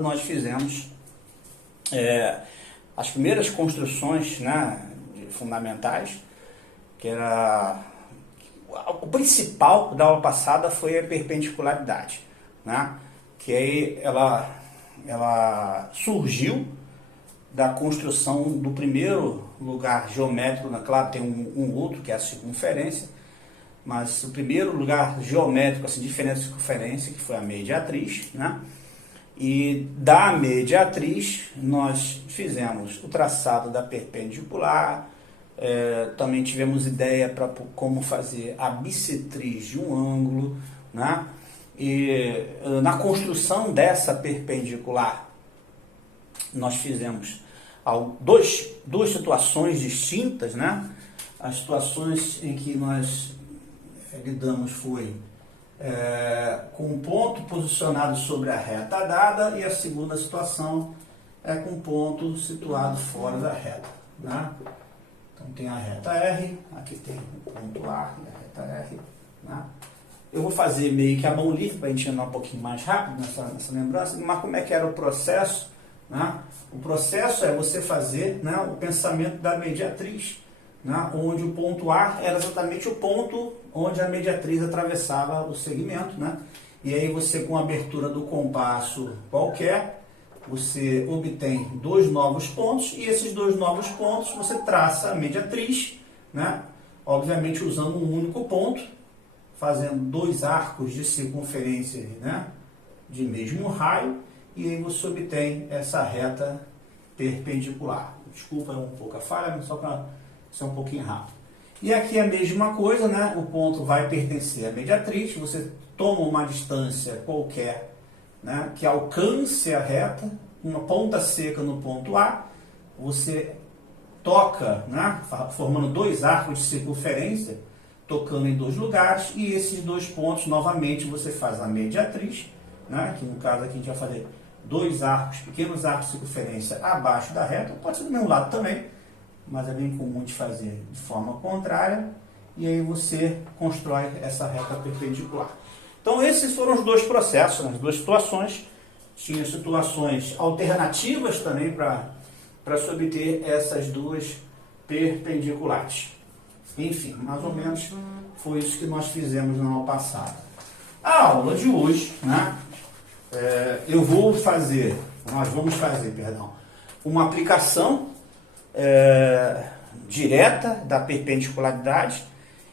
Nós fizemos as primeiras construções, né, fundamentais, que era o principal da aula passada foi a perpendicularidade, né, que aí ela surgiu da construção do primeiro lugar geométrico, né, claro, tem um outro que é a circunferência, mas o primeiro lugar geométrico, assim, diferente da circunferência, que foi a mediatriz, né? E da mediatriz nós fizemos o traçado da perpendicular, também tivemos ideia para como fazer a bissetriz de um ângulo, né? E na construção dessa perpendicular nós fizemos duas situações distintas, né? As situações em que nós lidamos foi com um ponto posicionado sobre a reta dada, e a segunda situação é com um ponto situado fora da reta, né? Então tem a reta R, aqui tem o ponto A e a reta R, né? Eu vou fazer meio que a mão livre para a gente andar um pouquinho mais rápido nessa lembrança, mas como é que era o processo, né? O processo é você fazer, né, o pensamento da mediatriz, né, onde o ponto A era exatamente o ponto onde a mediatriz atravessava o segmento, né? E aí você, com a abertura do compasso qualquer, você obtém dois novos pontos, e esses dois novos pontos você traça a mediatriz, né? Obviamente usando um único ponto, fazendo dois arcos de circunferência, né, de mesmo raio, e aí você obtém essa reta perpendicular. Desculpa um pouco a falha, mas só para ser um pouquinho rápido. E aqui é a mesma coisa, né? O ponto vai pertencer à mediatriz, você toma uma distância qualquer, né, que alcance a reta, uma ponta seca no ponto A, você toca, né, formando dois arcos de circunferência, tocando em dois lugares, e esses dois pontos, novamente, você faz a mediatriz, né, que no caso aqui a gente vai fazer dois arcos, pequenos arcos de circunferência abaixo da reta, pode ser do mesmo lado também, mas é bem comum de fazer de forma contrária, e aí você constrói essa reta perpendicular. Então esses foram os dois processos, as duas situações. Tinha situações alternativas também para se obter essas duas perpendiculares. Enfim, mais ou menos foi isso que nós fizemos na aula passada. A aula de hoje, né, nós vamos fazer, uma aplicação direta da perpendicularidade,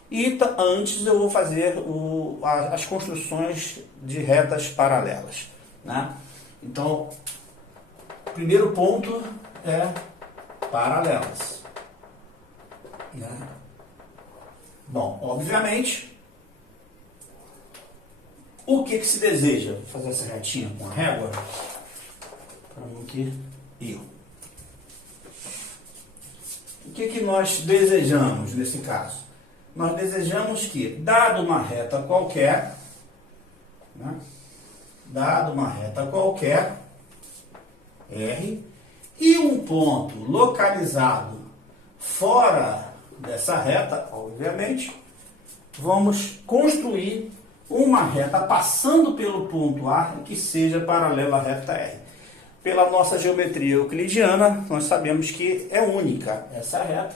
e antes eu vou fazer as construções de retas paralelas, né? Então, o primeiro ponto é paralelas, né? Bom, obviamente, o que se deseja? Vou fazer essa retinha com a régua para não ter erro. O que nós desejamos nesse caso? Nós desejamos que, dado uma reta qualquer, né, R, e um ponto localizado fora dessa reta, obviamente, vamos construir uma reta passando pelo ponto A que seja paralela à reta R. Pela nossa geometria euclidiana, nós sabemos que é única essa reta,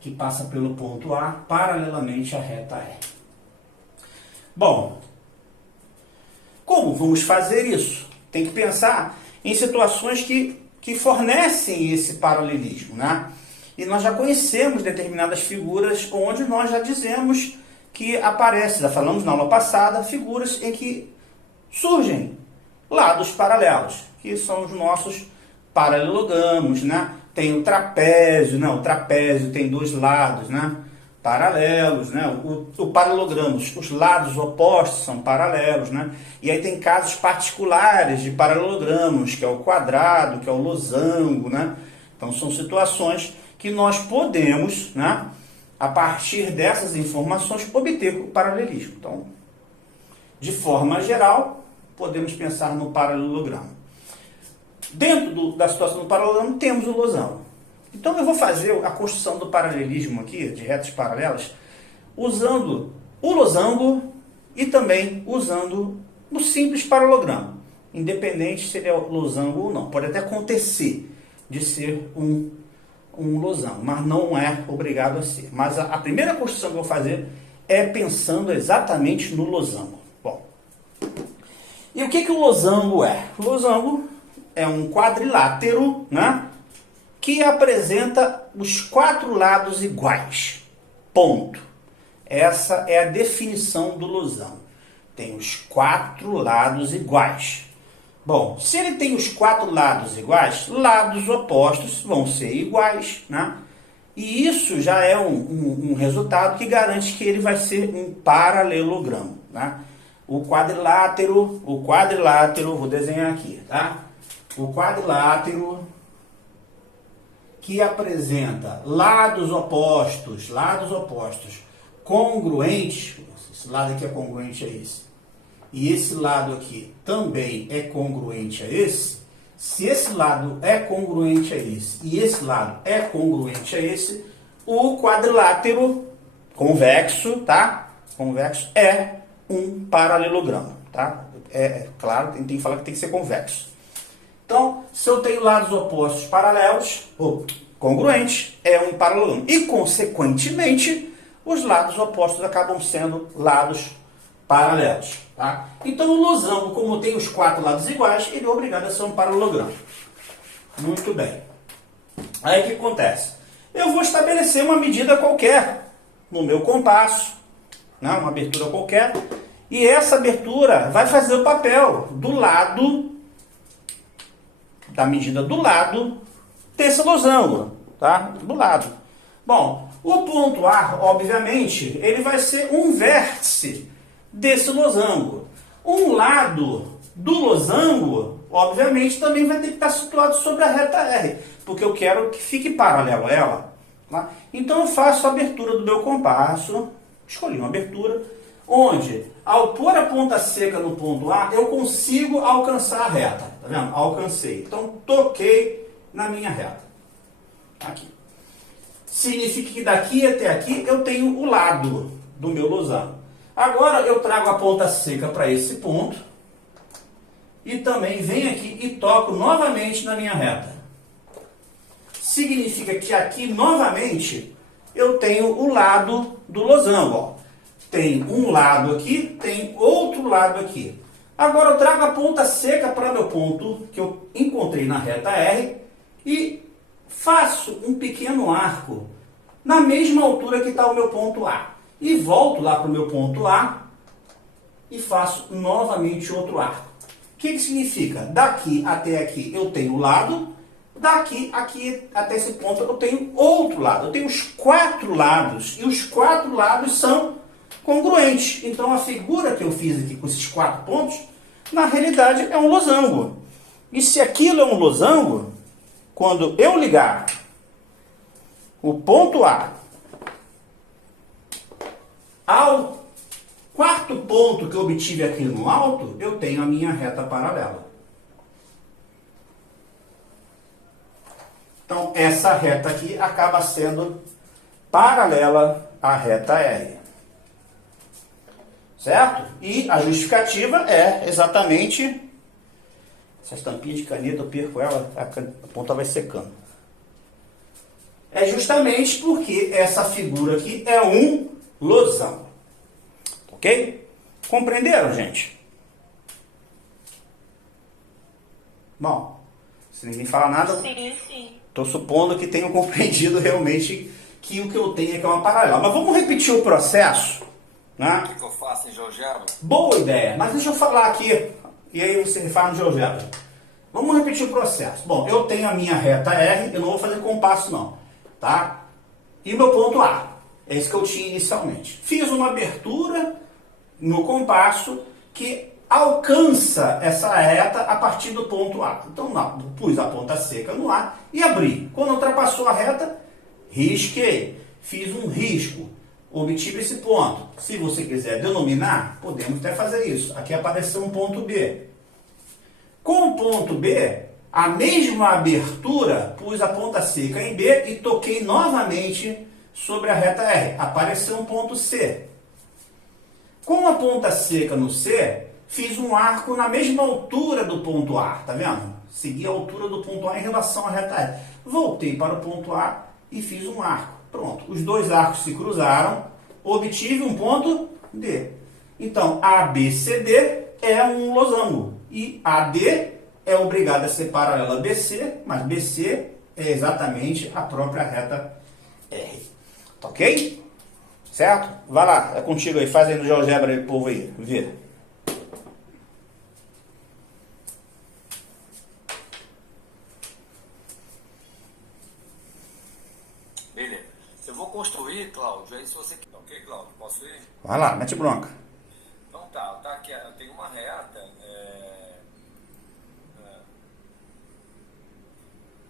que passa pelo ponto A paralelamente à reta R. Bom, como vamos fazer isso? Tem que pensar em situações que fornecem esse paralelismo, né? E nós já conhecemos determinadas figuras onde nós já dizemos que aparece, já falamos na aula passada, figuras em que surgem lados paralelos, que são os nossos paralelogramos, né? Tem o trapézio, né? O trapézio tem dois lados, né, paralelos, né? O paralelogramo, os lados opostos são paralelos, né? E aí tem casos particulares de paralelogramos, que é o quadrado, que é o losango, né? Então são situações que nós podemos, né, a partir dessas informações, obter o paralelismo. Então, de forma geral, podemos pensar no paralelogramo. Dentro da situação do paralelogramo, temos o losango. Então, eu vou fazer a construção do paralelismo aqui, de retas paralelas, usando o losango e também usando o simples paralelogramo. independente se ele é losango ou não. Pode até acontecer de ser um losango, mas não é obrigado a ser. Mas a primeira construção que eu vou fazer é pensando exatamente no losango. Bom, e o que o losango é? O losango é um quadrilátero, né, que apresenta os 4 lados iguais. Ponto. Essa é a definição do losango. Tem os 4 lados iguais. Bom, se ele tem os 4 lados iguais, lados opostos vão ser iguais, né? E isso já é um resultado que garante que ele vai ser um paralelogramo, né? O quadrilátero, vou desenhar aqui, tá? O quadrilátero que apresenta lados opostos congruentes, esse lado aqui é congruente a esse, e esse lado aqui também é congruente a esse, se esse lado é congruente a esse e esse lado é congruente a esse, o quadrilátero convexo, tá? Convexo é um paralelogramo, tá? Claro, tem que falar que tem que ser convexo. Então, se eu tenho lados opostos paralelos, ou congruentes, é um paralelogramo. E, consequentemente, os lados opostos acabam sendo lados paralelos. Tá? Então, o losango, como tem os 4 lados iguais, ele é obrigado a ser um paralelogramo. Muito bem. Aí, o que acontece? Eu vou estabelecer uma medida qualquer no meu compasso, né? Uma abertura qualquer, e essa abertura vai fazer o papel do lado, da medida do lado desse losango, tá? Do lado. Bom, o ponto A, obviamente, ele vai ser um vértice desse losango. Um lado do losango, obviamente, também vai ter que estar situado sobre a reta R, porque eu quero que fique paralelo a ela. Tá? Então eu faço a abertura do meu compasso, escolhi uma abertura, onde, ao pôr a ponta seca no ponto A, eu consigo alcançar a reta. Tá vendo? Alcancei. Então, toquei na minha reta. Aqui. Significa que daqui até aqui eu tenho o lado do meu losango. Agora eu trago a ponta seca para esse ponto e também venho aqui e toco novamente na minha reta. Significa que aqui novamente eu tenho o lado do losango. Ó. Tem um lado aqui, tem outro lado aqui. Agora eu trago a ponta seca para meu ponto que eu encontrei na reta R e faço um pequeno arco na mesma altura que está o meu ponto A. E volto lá para o meu ponto A e faço novamente outro arco. O que significa? Daqui até aqui eu tenho um lado, daqui aqui até esse ponto eu tenho outro lado. Eu tenho os 4 lados e os 4 lados são congruentes. Então a figura que eu fiz aqui com esses 4 pontos, na realidade é um losango. E se aquilo é um losango, quando eu ligar o ponto A ao 4º ponto que eu obtive aqui no alto, eu tenho a minha reta paralela. Então, essa reta aqui acaba sendo paralela à reta R. Certo? E a justificativa é exatamente... Essa estampinha de caneta, eu perco ela, a ponta vai secando. É justamente porque essa figura aqui é um losango. Ok? Compreenderam, gente? Bom, se ninguém fala nada, Sim. estou supondo que tenham compreendido realmente que o que eu tenho aqui é uma paralela. Mas vamos repetir o processo, né? O que eu faço em GeoGebra? Boa ideia, mas deixa eu falar aqui, e aí você faz no GeoGebra. Vamos repetir o processo. Bom, eu tenho a minha reta R, eu não vou fazer compasso não, tá? E o meu ponto A, é isso que eu tinha inicialmente. Fiz uma abertura no compasso que alcança essa reta a partir do ponto A. Então, não, pus a ponta seca no A e abri. Quando ultrapassou a reta, risquei. Fiz um risco. Obtive esse ponto. Se você quiser denominar, podemos até fazer isso. Aqui apareceu um ponto B. Com o ponto B, a mesma abertura, pus a ponta seca em B e toquei novamente sobre a reta R. Apareceu um ponto C. Com a ponta seca no C, fiz um arco na mesma altura do ponto A, tá vendo? Segui a altura do ponto A em relação à reta E. Voltei para o ponto A e fiz um arco. Pronto, os dois arcos se cruzaram, obtive um ponto D. Então, ABCD é um losango e AD é obrigado a ser paralela a BC, mas BC é exatamente a própria reta R. Tá ok? Certo? Vai lá, é contigo aí, faz aí no GeoGebra aí, povo aí, vê. Beleza. Eu vou construir, Cláudio, aí se você quer. Ok, Cláudio, posso ir? Vai lá, mete bronca. Então tá aqui, eu tenho uma reta,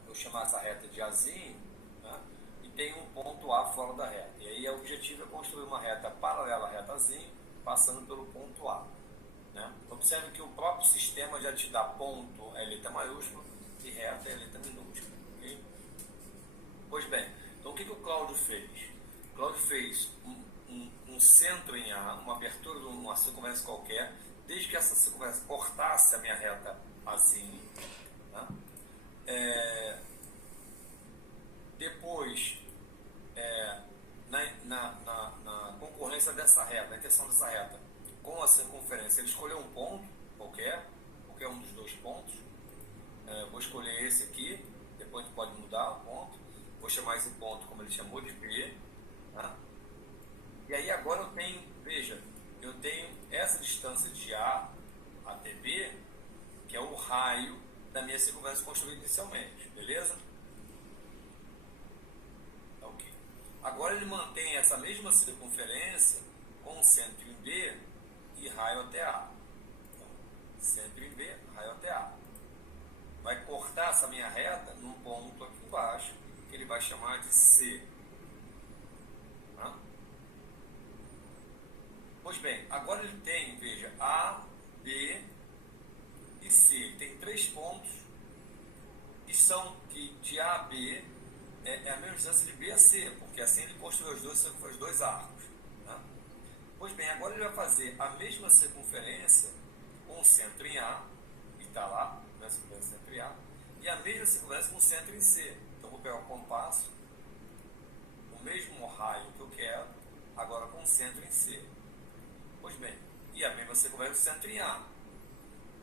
vou chamar essa reta de Azinho, né? E tem um ponto A fora da reta. E aí o objetivo é construir uma reta paralela à reta Azinho, passando pelo ponto A. Né? Observe que o próprio sistema já te dá ponto é letra maiúscula e reta é letra minúscula. Okay? Pois bem, então o que o Cláudio fez? O Cláudio fez um centro em A, uma abertura de uma circunferência qualquer, desde que essa circunferência cortasse a minha reta Azinho. Né? Depois, na concorrência dessa reta, na interseção dessa reta com a circunferência, ele escolheu um ponto qualquer um dos dois pontos. Vou escolher esse aqui, depois a gente pode mudar o ponto. Vou chamar esse ponto, como ele chamou, de B. Tá? E aí agora eu tenho essa distância de A até B, que é o raio da minha circunferência construída inicialmente, beleza? Ok. Agora ele mantém essa mesma circunferência com centro em B e raio até A. Então, centro em B, raio até A. Vai cortar essa minha reta num ponto aqui embaixo, que ele vai chamar de C. Tá? Pois bem, agora ele tem, veja, A, B e C. Ele tem 3 pontos que são de A a B é a mesma distância de B a C, porque assim ele construiu os dois arcos. Tá? Pois bem, agora ele vai fazer a mesma circunferência com centro em A, e está lá, né, circunferência centro em A, e a mesma circunferência com centro em C. Então vou pegar o compasso, o mesmo raio que eu quero, agora com centro em C. Pois bem, e a mesma circunferência com centro em A.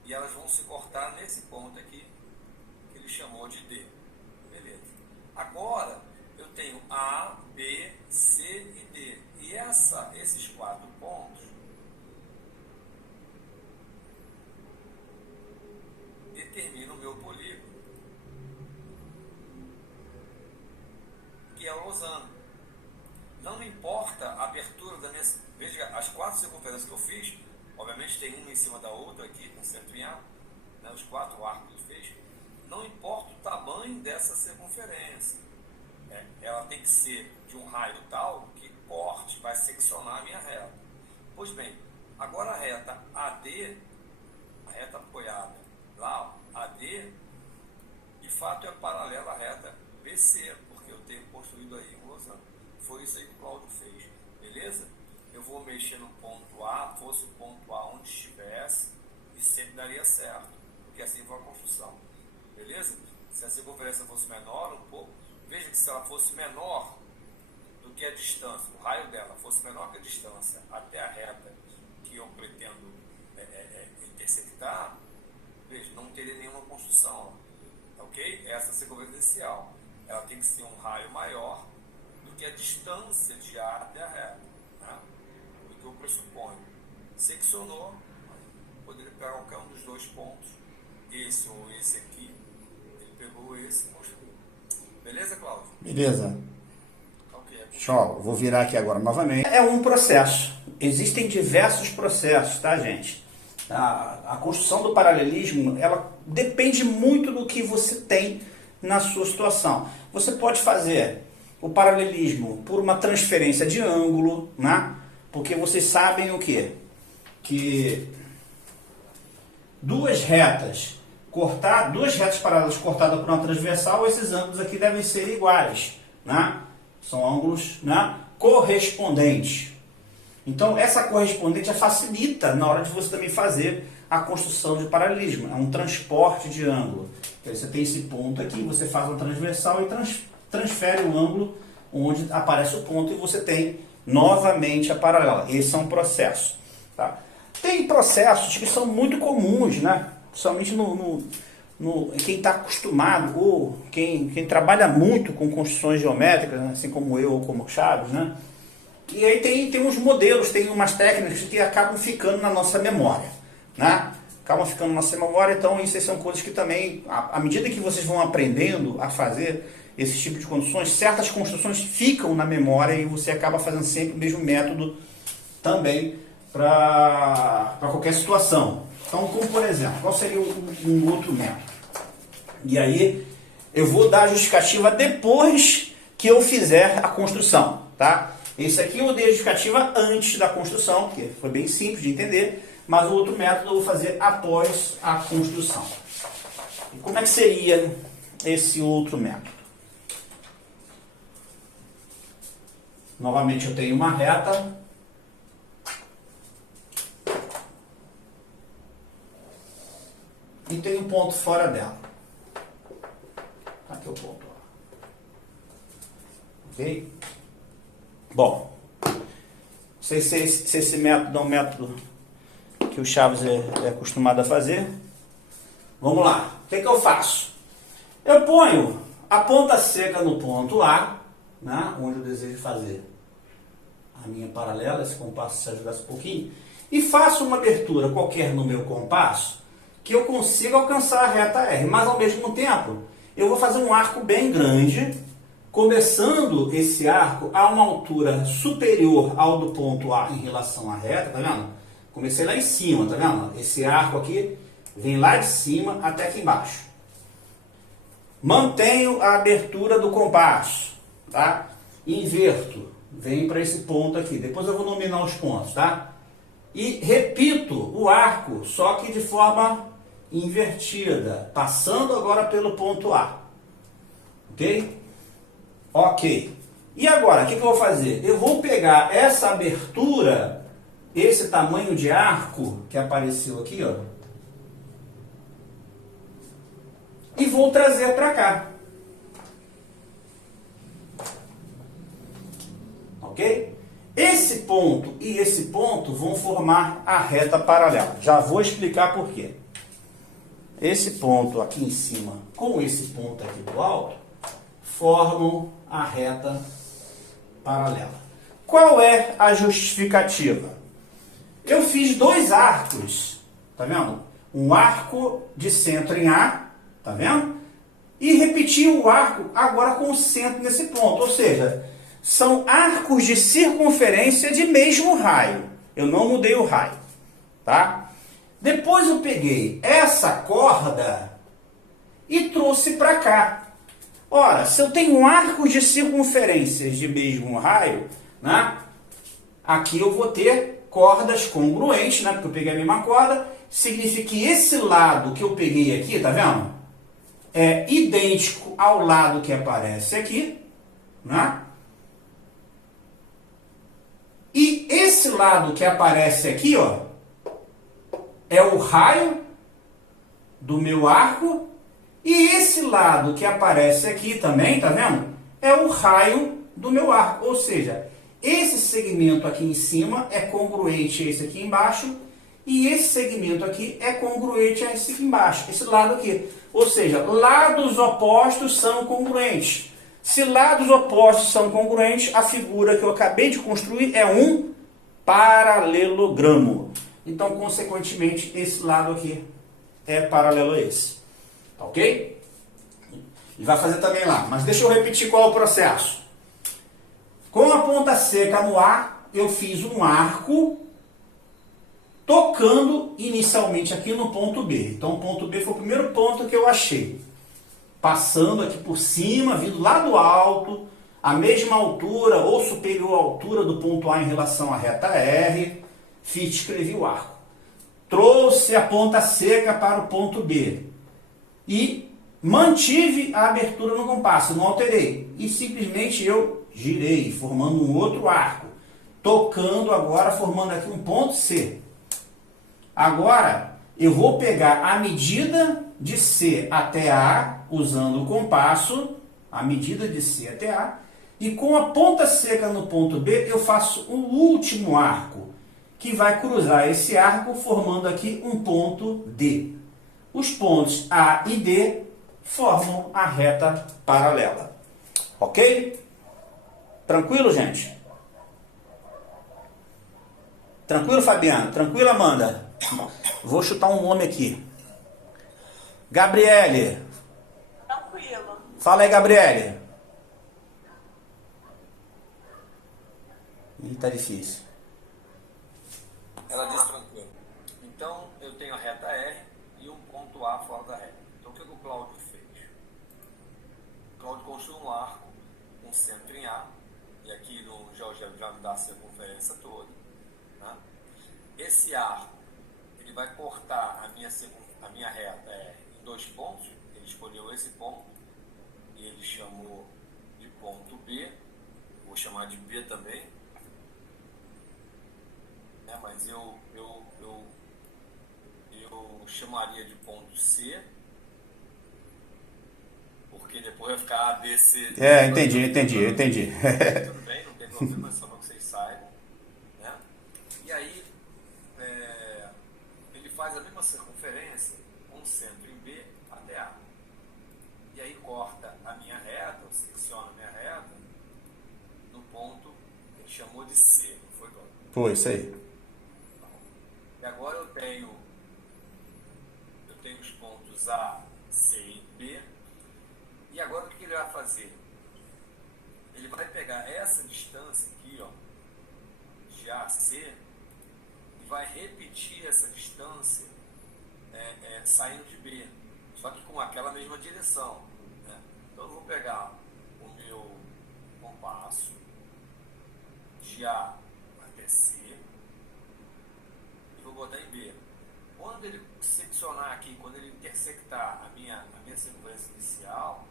E elas vão se cortar nesse ponto aqui, que ele chamou de D. Beleza. Agora, eu tenho A, B, C e D. E esses 4 pontos determinam o meu polígono, que é o losango. Não me importa a abertura da minha... Veja, as 4 circunferências que eu fiz, obviamente tem uma em cima da outra aqui, com centro em A, né, os 4 arcos que ele fez. Não importa o tamanho dessa circunferência. Ela tem que ser de um raio tal que corte, vai seccionar a minha reta. Pois bem, agora a reta AD, a reta apoiada lá, AD, de fato é paralela à reta BC, porque eu tenho construído aí um losango. Foi isso aí que o Cláudio fez, beleza? Eu vou mexer no ponto A, fosse o ponto A onde estivesse, e sempre daria certo, porque assim foi a construção, beleza? Se a circunferência fosse menor um pouco, veja que se ela fosse menor do que a distância, o raio dela fosse menor que a distância até a reta que eu pretendo intersectar, veja, não teria nenhuma construção, ok? Essa circunferência inicial, ela tem que ser um raio maior do que a distância de A até a reta, né? O que eu pressuponho. Seccionou, poderia pegar qualquer um dos dois pontos, esse ou esse aqui, ele pegou esse e construiu. Beleza, Cláudio? Beleza. Ok. Show. Vou virar aqui agora novamente. É um processo. Existem diversos processos, tá, gente? A construção do paralelismo, ela depende muito do que você tem na sua situação. Você pode fazer o paralelismo por uma transferência de ângulo, né? Porque vocês sabem o quê? Que duas retas paralelas cortadas por uma transversal, esses ângulos aqui devem ser iguais, né? São ângulos, né, correspondentes. Então, essa correspondente facilita na hora de você também fazer a construção de paralelismo. É um transporte de ângulo. Então, você tem esse ponto aqui, você faz uma transversal e transfere o ângulo onde aparece o ponto e você tem novamente a paralela. Esse é um processo. Tá? Tem processos que são muito comuns, né? Principalmente quem está acostumado ou quem trabalha muito com construções geométricas, né? Assim como eu ou como o Chaves, né? E aí tem uns modelos, tem umas técnicas que acabam ficando na nossa memória, né? Acabam ficando na nossa memória, então isso são coisas que também, à medida que vocês vão aprendendo a fazer esse tipo de construções, certas construções ficam na memória e você acaba fazendo sempre o mesmo método também para qualquer situação. Então, como por exemplo, qual seria um outro método? E aí eu vou dar a justificativa depois que eu fizer a construção, tá? Esse aqui eu dei a justificativa antes da construção, que foi bem simples de entender, mas o outro método eu vou fazer após a construção. E como é que seria esse outro método? Novamente eu tenho uma reta. E tem um ponto fora dela. Aqui é o ponto A. Ok? Bom, não sei se esse método é um método que o Chaves é acostumado a fazer. Vamos lá. O que eu faço? Eu ponho a ponta seca no ponto A, né, onde eu desejo fazer a minha paralela, esse compasso se ajudasse um pouquinho, e faço uma abertura qualquer no meu compasso que eu consiga alcançar a reta R, mas ao mesmo tempo eu vou fazer um arco bem grande, começando esse arco a uma altura superior ao do ponto A em relação à reta, tá vendo? Comecei lá em cima, tá vendo? Esse arco aqui vem lá de cima até aqui embaixo. Mantenho a abertura do compasso, tá? Inverto, venho para esse ponto aqui. Depois eu vou nominar os pontos, tá? E repito o arco, só que de forma invertida, passando agora pelo ponto A. Ok? Ok. E agora, o que eu vou fazer? Eu vou pegar essa abertura, esse tamanho de arco que apareceu aqui, ó, e vou trazer para cá. Ok? Esse ponto e esse ponto vão formar a reta paralela. Já vou explicar por quê. Esse ponto aqui em cima com esse ponto aqui do alto formam a reta paralela. Qual é a justificativa? Eu fiz dois arcos, tá vendo? Um arco de centro em A, tá vendo? E repeti o arco agora com o centro nesse ponto, ou seja, são arcos de circunferência de mesmo raio. Eu não mudei o raio, tá? Depois eu peguei essa corda e trouxe para cá. Ora, se eu tenho arcos de circunferências de mesmo raio, né? Aqui eu vou ter cordas congruentes, né? Porque eu peguei a mesma corda. Significa que esse lado que eu peguei aqui, tá vendo? É idêntico ao lado que aparece aqui, né? E esse lado que aparece aqui, ó, é o raio do meu arco. E esse lado que aparece aqui também, tá vendo? É o raio do meu arco. Ou seja, esse segmento aqui em cima é congruente a esse aqui embaixo. E esse segmento aqui é congruente a esse aqui embaixo. Esse lado aqui. Ou seja, lados opostos são congruentes. Se lados opostos são congruentes, a figura que eu acabei de construir é um paralelogramo. Então, consequentemente, esse lado aqui é paralelo a esse. Ok? E vai fazer também lá. Mas deixa eu repetir qual é o processo. Com a ponta seca no A, eu fiz um arco tocando inicialmente aqui no ponto B. Então, o ponto B foi o primeiro ponto que eu achei. Passando aqui por cima, vindo lá do alto, a mesma altura ou superior à altura do ponto A em relação à reta R, escrevi o arco. Trouxe a ponta seca para o ponto B e mantive a abertura no compasso, não alterei. E simplesmente eu girei, formando um outro arco. tocando agora, formando aqui um ponto C. Agora, eu vou pegar a medida de C até A, usando o compasso, a medida de C até A, e com a ponta seca no ponto B, eu faço o último arco, que vai cruzar esse arco, formando aqui um ponto D. Os pontos A e D formam a reta paralela. Ok? Tranquilo, gente? Tranquilo, Fabiano? Tranquilo, Amanda? Vou chutar um nome aqui. Gabriele. Tranquilo. Fala aí, Gabriele. Ih, tá difícil. Ela diz tranquilo. Então, eu tenho a reta R e um ponto A fora da reta. Então, o que o Cláudio fez? O Cláudio construiu um arco, um centro em A, e aqui no GeoGebra já me dá a circunferência toda. Né? Esse arco, ele vai cortar a minha reta em 2 pontos. Ele escolheu esse ponto e ele chamou de ponto B. Vou chamar de B também. Mas eu chamaria de ponto C, porque depois vai ficar A, B, C. Entendi. Tudo bem, não tem problema, só para que vocês saibam. Né? E aí, ele faz a mesma circunferência, um centro em B até A. E aí corta a minha reta, ou secciona a minha reta, no ponto que ele chamou de C, não foi, Cláudio? Foi, isso aí. E agora eu tenho os pontos A, C e B. E agora o que ele vai fazer? Ele vai pegar essa distância aqui, ó, de A a C, e vai repetir essa distância saindo de B, só que com aquela mesma direção. Né? Então eu vou pegar o meu compasso de A até C, vou botar em B. Quando ele seccionar aqui, quando ele intersectar a minha circunferência inicial,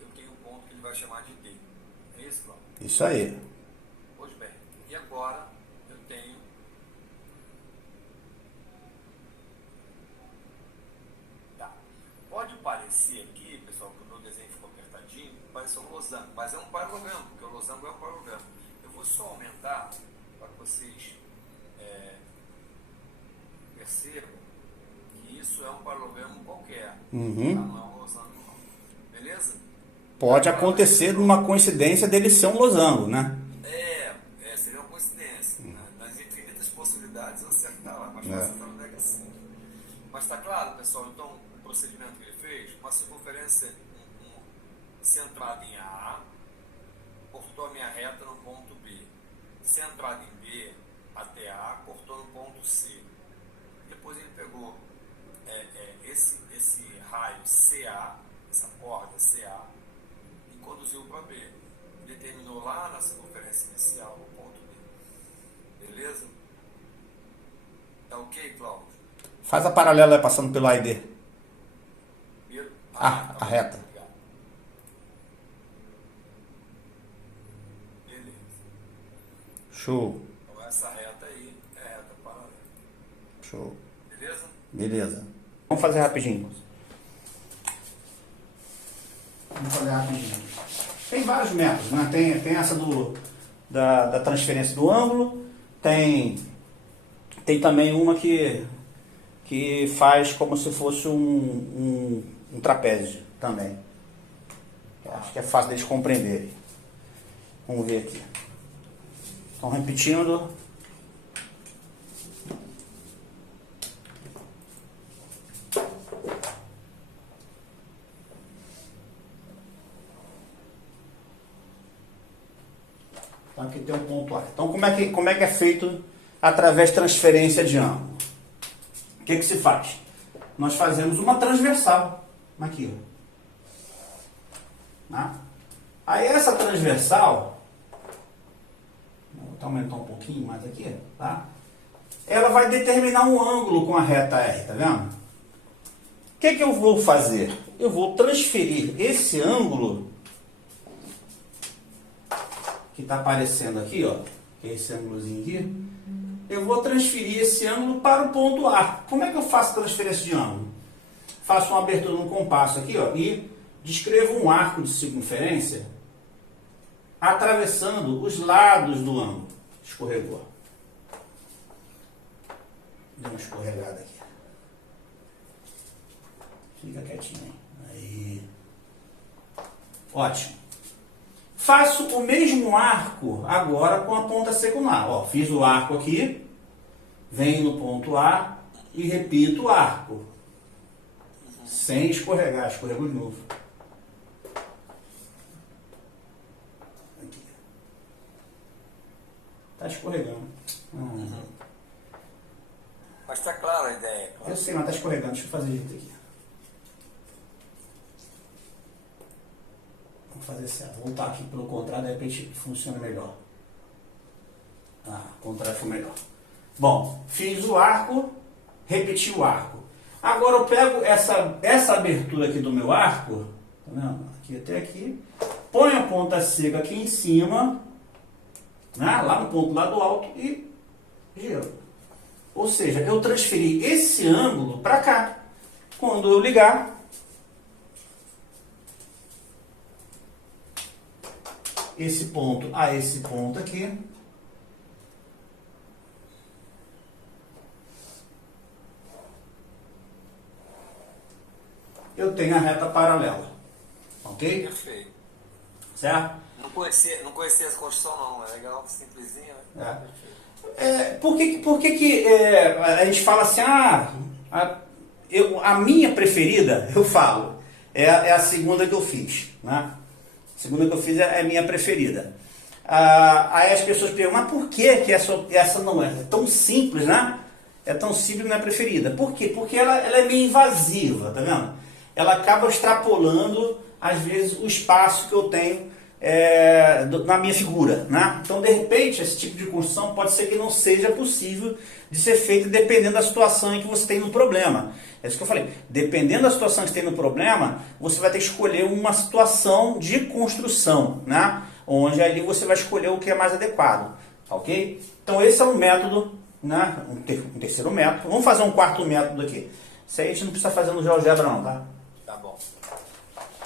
eu tenho um ponto que ele vai chamar de D. É isso, Cláudio? Isso aí. Pois bem. E agora eu tenho tá. Pode parecer aqui, pessoal, que o meu desenho ficou apertadinho, parece um losango, mas é um paralelo, porque o losango é um paralelo. Eu vou só aumentar para que vocês percebam que isso é um paralelo qualquer. Uhum. Tá? Não é um losango, não. Beleza? Pode acontecer numa coincidência dele ser um losango, né? Seria uma coincidência. Né? Nas infinitas possibilidades eu acertar lá, mas acertar no negativo. Mas está claro, pessoal? Então, o procedimento que ele fez, uma circunferência centrada em A, cortou a minha reta no ponto B. Centrada em B até A, cortou no ponto C. Depois ele pegou esse raio CA, essa corda CA, e conduziu para B. Ele terminou lá na circunferência inicial, no ponto B. Beleza? Tá ok, Cláudio? Faz a paralela passando pelo A e D. Tá A reta. Obrigado. Beleza. Show. Então essa reta aí é a reta paralela. Show. Beleza? Beleza. Vamos fazer rapidinho. Tem vários métodos, né? Tem essa da transferência do ângulo, tem também uma que faz como se fosse um trapézio também. Acho que é fácil deles compreenderem. Vamos ver aqui. Então, repetindo. Então, aqui tem um ponto A. Então, como é que é feito através de transferência de ângulo? O que se faz? Nós fazemos uma transversal aqui. Tá? Aí essa transversal, vou aumentar um pouquinho mais aqui, tá? Ela vai determinar um ângulo com a reta R, tá vendo? O que eu vou fazer? Eu vou transferir esse ângulo que está aparecendo aqui, ó, que é esse ângulozinho aqui, eu vou transferir esse ângulo para o ponto A. Como é que eu faço transferência de ângulo? Faço uma abertura no compasso aqui, ó, e descrevo um arco de circunferência atravessando os lados do ângulo. Escorregou. Deu uma escorregada aqui. Fica quietinho aí. Ótimo. Faço o mesmo arco agora com a ponta secundária. Ó, fiz o arco aqui, venho no ponto A e repito o arco. Sem escorregar, escorrego de novo. Aqui. Tá escorregando. Mas tá clara a ideia. Claro. Eu sei, mas tá escorregando. Deixa eu fazer jeito aqui. Vamos fazer certo. Voltar aqui pelo contrário, de repente funciona melhor. Ah, o contrário foi melhor. Bom, fiz o arco, repeti o arco. Agora eu pego essa abertura aqui do meu arco, tá vendo? Aqui até aqui, ponho a ponta seca aqui em cima, né? Lá no ponto lá do alto e giro. Ou seja, eu transferi esse ângulo para cá. Quando eu ligar, esse ponto a esse ponto aqui, eu tenho a reta paralela. Ok? Perfeito. Certo? Não conhecia essa construção não, é legal, simplesinha. É. Por que a gente fala assim, a minha preferida, eu falo, é a segunda que eu fiz, né? A segunda que eu fiz é a minha preferida. Aí as pessoas perguntam, mas por que essa não é? É tão simples, né? É tão simples, não é preferida. Por quê? Porque ela é meio invasiva, tá vendo? Ela acaba extrapolando, às vezes, o espaço que eu tenho na minha figura, né? Então, de repente, esse tipo de construção pode ser que não seja possível de ser feita dependendo da situação em que você tem no problema. É isso que eu falei. Dependendo da situação que você tem no problema, você vai ter que escolher uma situação de construção, né? Onde ali você vai escolher o que é mais adequado, ok? Então, esse é um método, né? Um terceiro método. Vamos fazer um quarto método aqui. Isso aí a gente não precisa fazer no GeoGebra não, tá? Tá bom.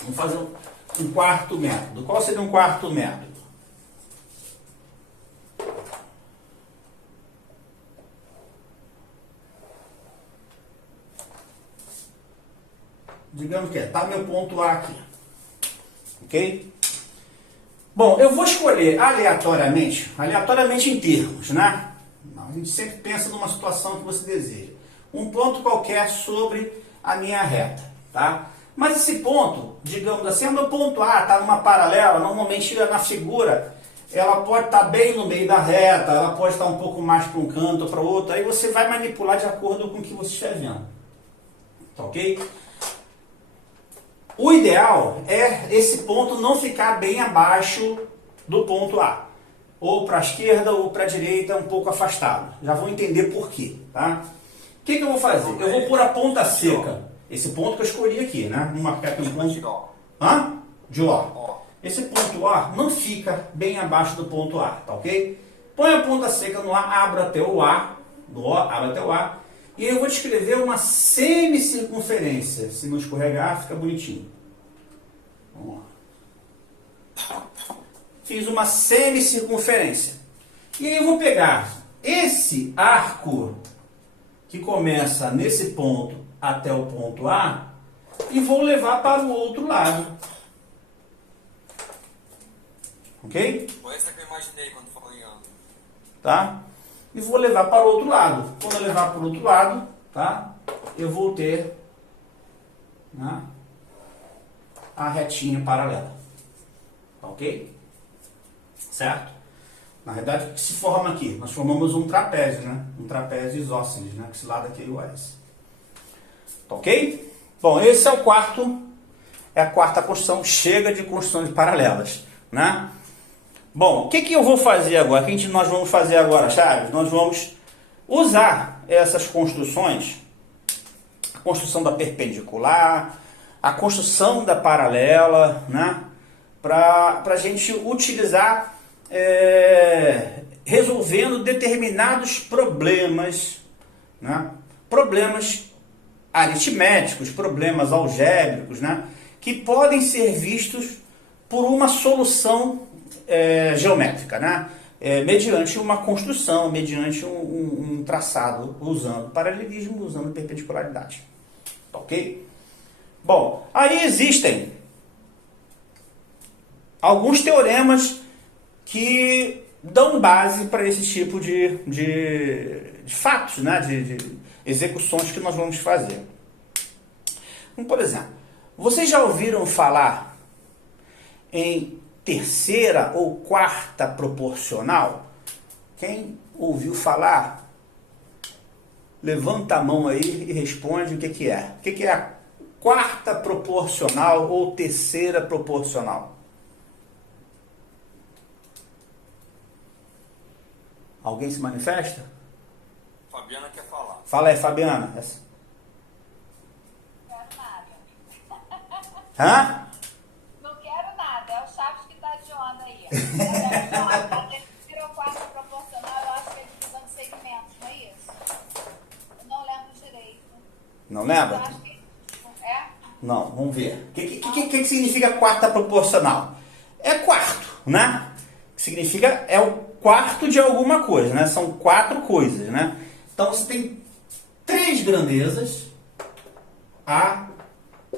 Vamos fazer um quarto método. Qual seria um quarto método? Digamos que está meu ponto A aqui. Ok? Bom, eu vou escolher aleatoriamente em termos, né? A gente sempre pensa numa situação que você deseja. Um ponto qualquer sobre a minha reta, tá? Mas esse ponto, digamos assim, o meu ponto A está numa paralela, normalmente na figura, ela pode estar bem no meio da reta, ela pode estar um pouco mais para um canto ou para outro, aí você vai manipular de acordo com o que você estiver vendo. Tá ok? O ideal é esse ponto não ficar bem abaixo do ponto A. Ou para a esquerda ou para a direita, um pouco afastado. Já vão entender por quê, tá? O que eu vou fazer? Eu vou pôr a ponta seca. Esse ponto que eu escolhi aqui, né? Vou marcar aqui um ponto. De O. Esse ponto A não fica bem abaixo do ponto A, tá ok? Põe a ponta seca no A, abra até o A. Do O, abra até o A. E eu vou descrever uma semicircunferência. Se não escorregar, fica bonitinho. Vamos lá. Fiz uma semicircunferência. E aí eu vou pegar esse arco que começa nesse ponto até o ponto A e vou levar para o outro lado. Ok? Foi essa que eu imaginei quando falou em ângulo. Tá? E vou levar para o outro lado. Quando eu levar para o outro lado, tá? Eu vou ter, né, a retinha paralela. Ok? Certo? Na verdade, o que se forma aqui? Nós formamos um trapézio, né? Um trapézio isósceles, né? Que esse lado aqui é o S. Tá ok? Bom, esse é a quarta construção. Chega de construções paralelas, né? Bom, o que eu vou fazer agora? O que nós vamos fazer agora, Chaves? Nós vamos usar essas construções, a construção da perpendicular, a construção da paralela, né? Para a gente utilizar resolvendo determinados problemas, né? Problemas aritméticos, problemas algébricos, né? Que podem ser vistos por uma solução geométrica, né? Mediante uma construção, mediante um traçado, usando paralelismo, usando perpendicularidade. Ok? Bom, aí existem alguns teoremas que dão base para esse tipo de fatos, né? de execuções que nós vamos fazer. Como, por exemplo, vocês já ouviram falar em terceira ou quarta proporcional? Quem ouviu falar, levanta a mão aí e responde o que é. O que é a quarta proporcional ou terceira proporcional? Alguém se manifesta? Fabiana quer falar. Fala aí, Fabiana. Hã? Não quero nada, é o Chaves que tá de onda aí. A terceira ou quarta proporcional, eu acho que é divisão de segmentos, não é isso? Eu não lembro direito. Não lembra? Eu acho que é. Não, vamos ver. O que significa quarta proporcional? É quarto, né? Significa é o quarto de alguma coisa, né? São quatro coisas, né? Então você tem três grandezas, A,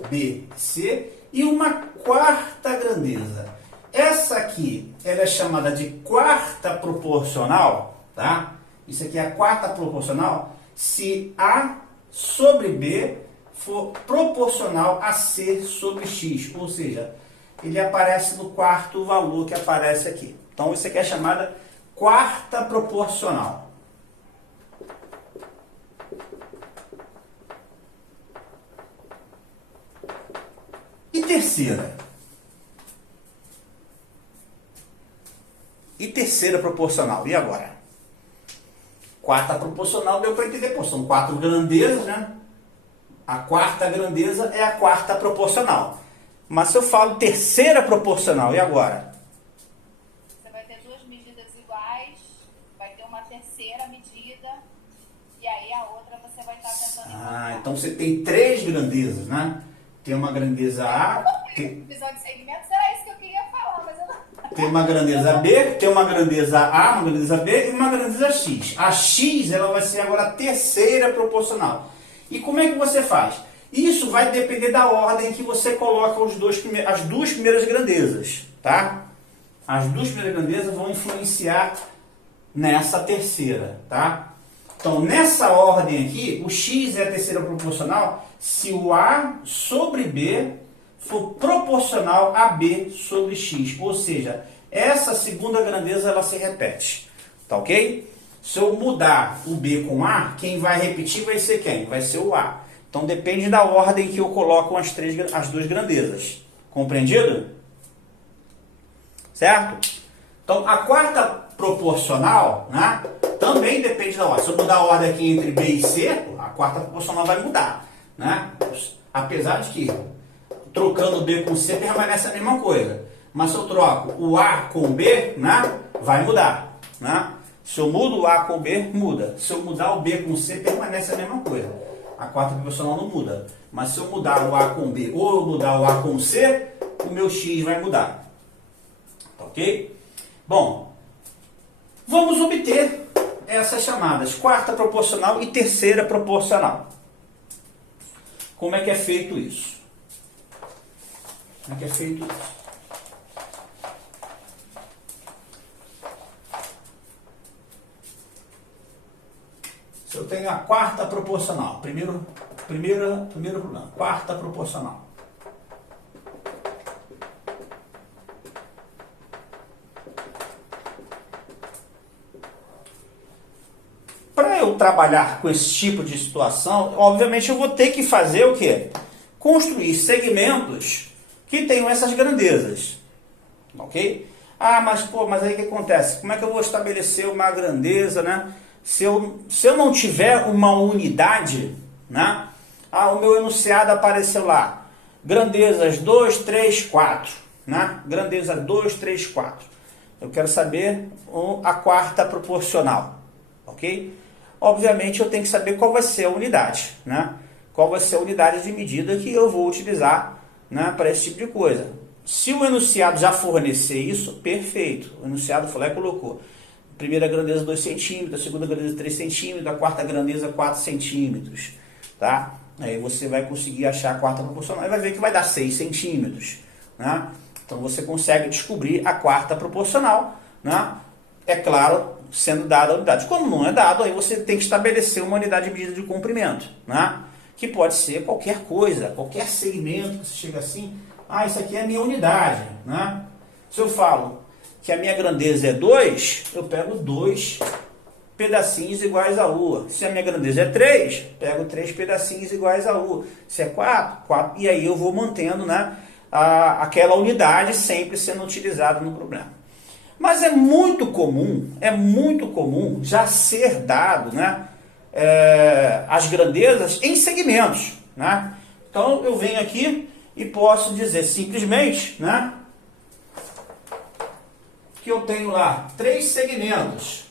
B, C, e uma quarta grandeza. Essa aqui, ela é chamada de quarta proporcional, tá? Isso aqui é a quarta proporcional se A sobre B for proporcional a C sobre X, ou seja, ele aparece no quarto valor que aparece aqui. Então isso aqui é chamada quarta proporcional. E terceira? E terceira proporcional? E agora? Quarta proporcional deu para entender, pô, são quatro grandezas, né? A quarta grandeza é a quarta proporcional. Mas se eu falo terceira proporcional, e agora? Você vai ter duas medidas iguais, vai ter uma terceira medida, e aí a outra você vai estar tentando encontrar. Então você tem três grandezas, né? Tem uma grandeza A, Divisão de segmentos era isso que eu queria falar, mas eu não. tem uma grandeza B, tem uma grandeza A, uma grandeza B e uma grandeza X. A X ela vai ser agora a terceira proporcional. E como é que você faz? Isso vai depender da ordem que você coloca as duas primeiras grandezas, tá? As duas primeiras grandezas vão influenciar nessa terceira, tá? Então, nessa ordem aqui, o X é a terceira proporcional se o A sobre B for proporcional a B sobre X. Ou seja, essa segunda grandeza ela se repete. Tá ok? Se eu mudar o B com A, quem vai repetir vai ser quem? Vai ser o A. Então depende da ordem que eu coloco as duas grandezas. Compreendido? Certo? Então a quarta proporcional, né, também depende da ordem. Se eu mudar a ordem aqui entre B e C, a quarta proporcional vai mudar. Né? Apesar de que trocando B com C permanece a mesma coisa. Mas se eu troco o A com B, né, vai mudar. Né? Se eu mudo o A com B, muda. Se eu mudar o B com C, permanece a mesma coisa. A quarta proporcional não muda. Mas se eu mudar o A com B ou eu mudar o A com C, o meu X vai mudar. Ok? Bom, vamos obter essas chamadas quarta proporcional e terceira proporcional. Como é que é feito isso? Como é que é feito isso? Se eu tenho a quarta proporcional, primeiro problema, quarta proporcional. Para eu trabalhar com esse tipo de situação, obviamente eu vou ter que fazer o quê? Construir segmentos que tenham essas grandezas. Ok? Mas aí o que acontece? Como é que eu vou estabelecer uma grandeza, né? Se eu não tiver uma unidade, né? O meu enunciado apareceu lá. Grandezas 2, 3, 4. Né? Grandeza 2, 3, 4. eu quero saber a quarta proporcional, ok? Obviamente eu tenho que saber qual vai ser a unidade, né? Qual vai ser a unidade de medida que eu vou utilizar, né, para esse tipo de coisa. Se o enunciado já fornecer isso, perfeito. O enunciado foi lá e colocou primeira grandeza 2 centímetros, a segunda grandeza 3 centímetros, a quarta grandeza 4 centímetros, tá? Aí você vai conseguir achar a quarta proporcional e vai ver que vai dar 6 centímetros, né? Então você consegue descobrir a quarta proporcional, né? É claro, sendo dada a unidade. Quando não é dado, aí você tem que estabelecer uma unidade de medida de comprimento, né? Que pode ser qualquer coisa, qualquer segmento que você chega assim, ah, isso aqui é a minha unidade, né? Se eu falo que a minha grandeza é 2, eu pego 2 pedacinhos iguais a U. Se a minha grandeza é 3, pego 3 pedacinhos iguais a U. Se é 4, 4. E aí eu vou mantendo, né, aquela unidade sempre sendo utilizada no problema. Mas é muito comum já ser dado, né, as grandezas em segmentos, né? Então eu venho aqui e posso dizer simplesmente, né, que eu tenho lá 3 segmentos.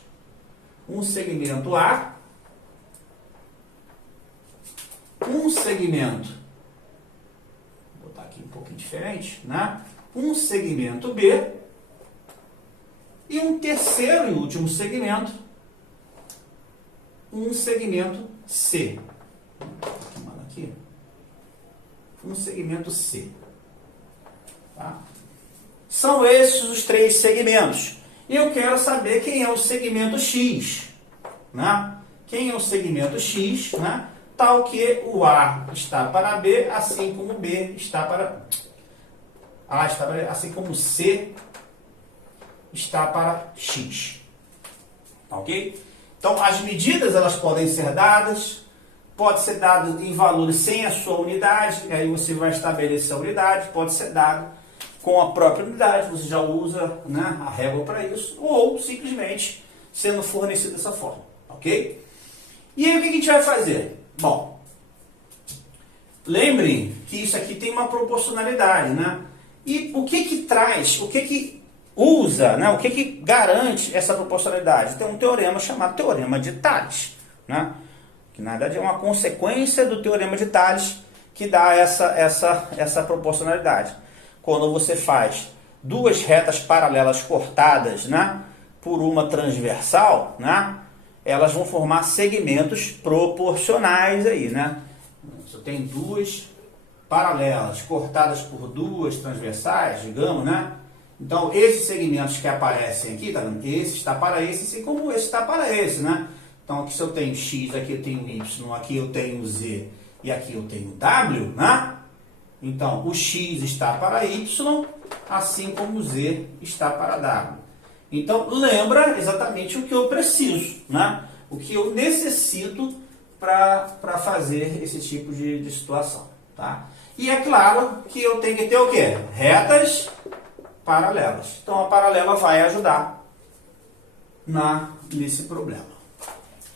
Um segmento A, um segmento, vou botar aqui um pouquinho diferente, né? Um segmento B e um terceiro e último segmento, um segmento C. Aqui, um segmento C. Tá? São esses os 3 segmentos. E eu quero saber quem é o segmento X, né? Quem é o segmento X, né? Tal que o A está para B, assim como B está para A está para B, assim como C está para X. Ok? Então, as medidas elas podem ser dadas, pode ser dado em valores sem a sua unidade, aí você vai estabelecer a unidade, pode ser dado com a própria unidade, você já usa, né, a régua para isso, ou simplesmente sendo fornecido dessa forma, ok? E aí o que a gente vai fazer? Bom, lembrem que isso aqui tem uma proporcionalidade, né? E o que traz, o que usa, né, o que garante essa proporcionalidade? Tem um teorema chamado Teorema de Tales, né? Que na verdade é uma consequência do Teorema de Tales que dá essa proporcionalidade. Quando você faz 2 retas paralelas cortadas, né, por uma transversal, né, elas vão formar segmentos proporcionais aí, né? Você tem 2 paralelas cortadas por 2 transversais, digamos, né? Então, esses segmentos que aparecem aqui, tá vendo? Esse está para esse, assim como esse está para esse, né? Então, aqui se eu tenho X, aqui eu tenho Y, aqui eu tenho Z e aqui eu tenho W, né? Então, o X está para Y, assim como o Z está para W. Então, lembra exatamente o que eu preciso, né? O que eu necessito para fazer esse tipo de situação, tá? E é claro que eu tenho que ter o quê? Retas paralelas. Então, a paralela vai ajudar nesse problema.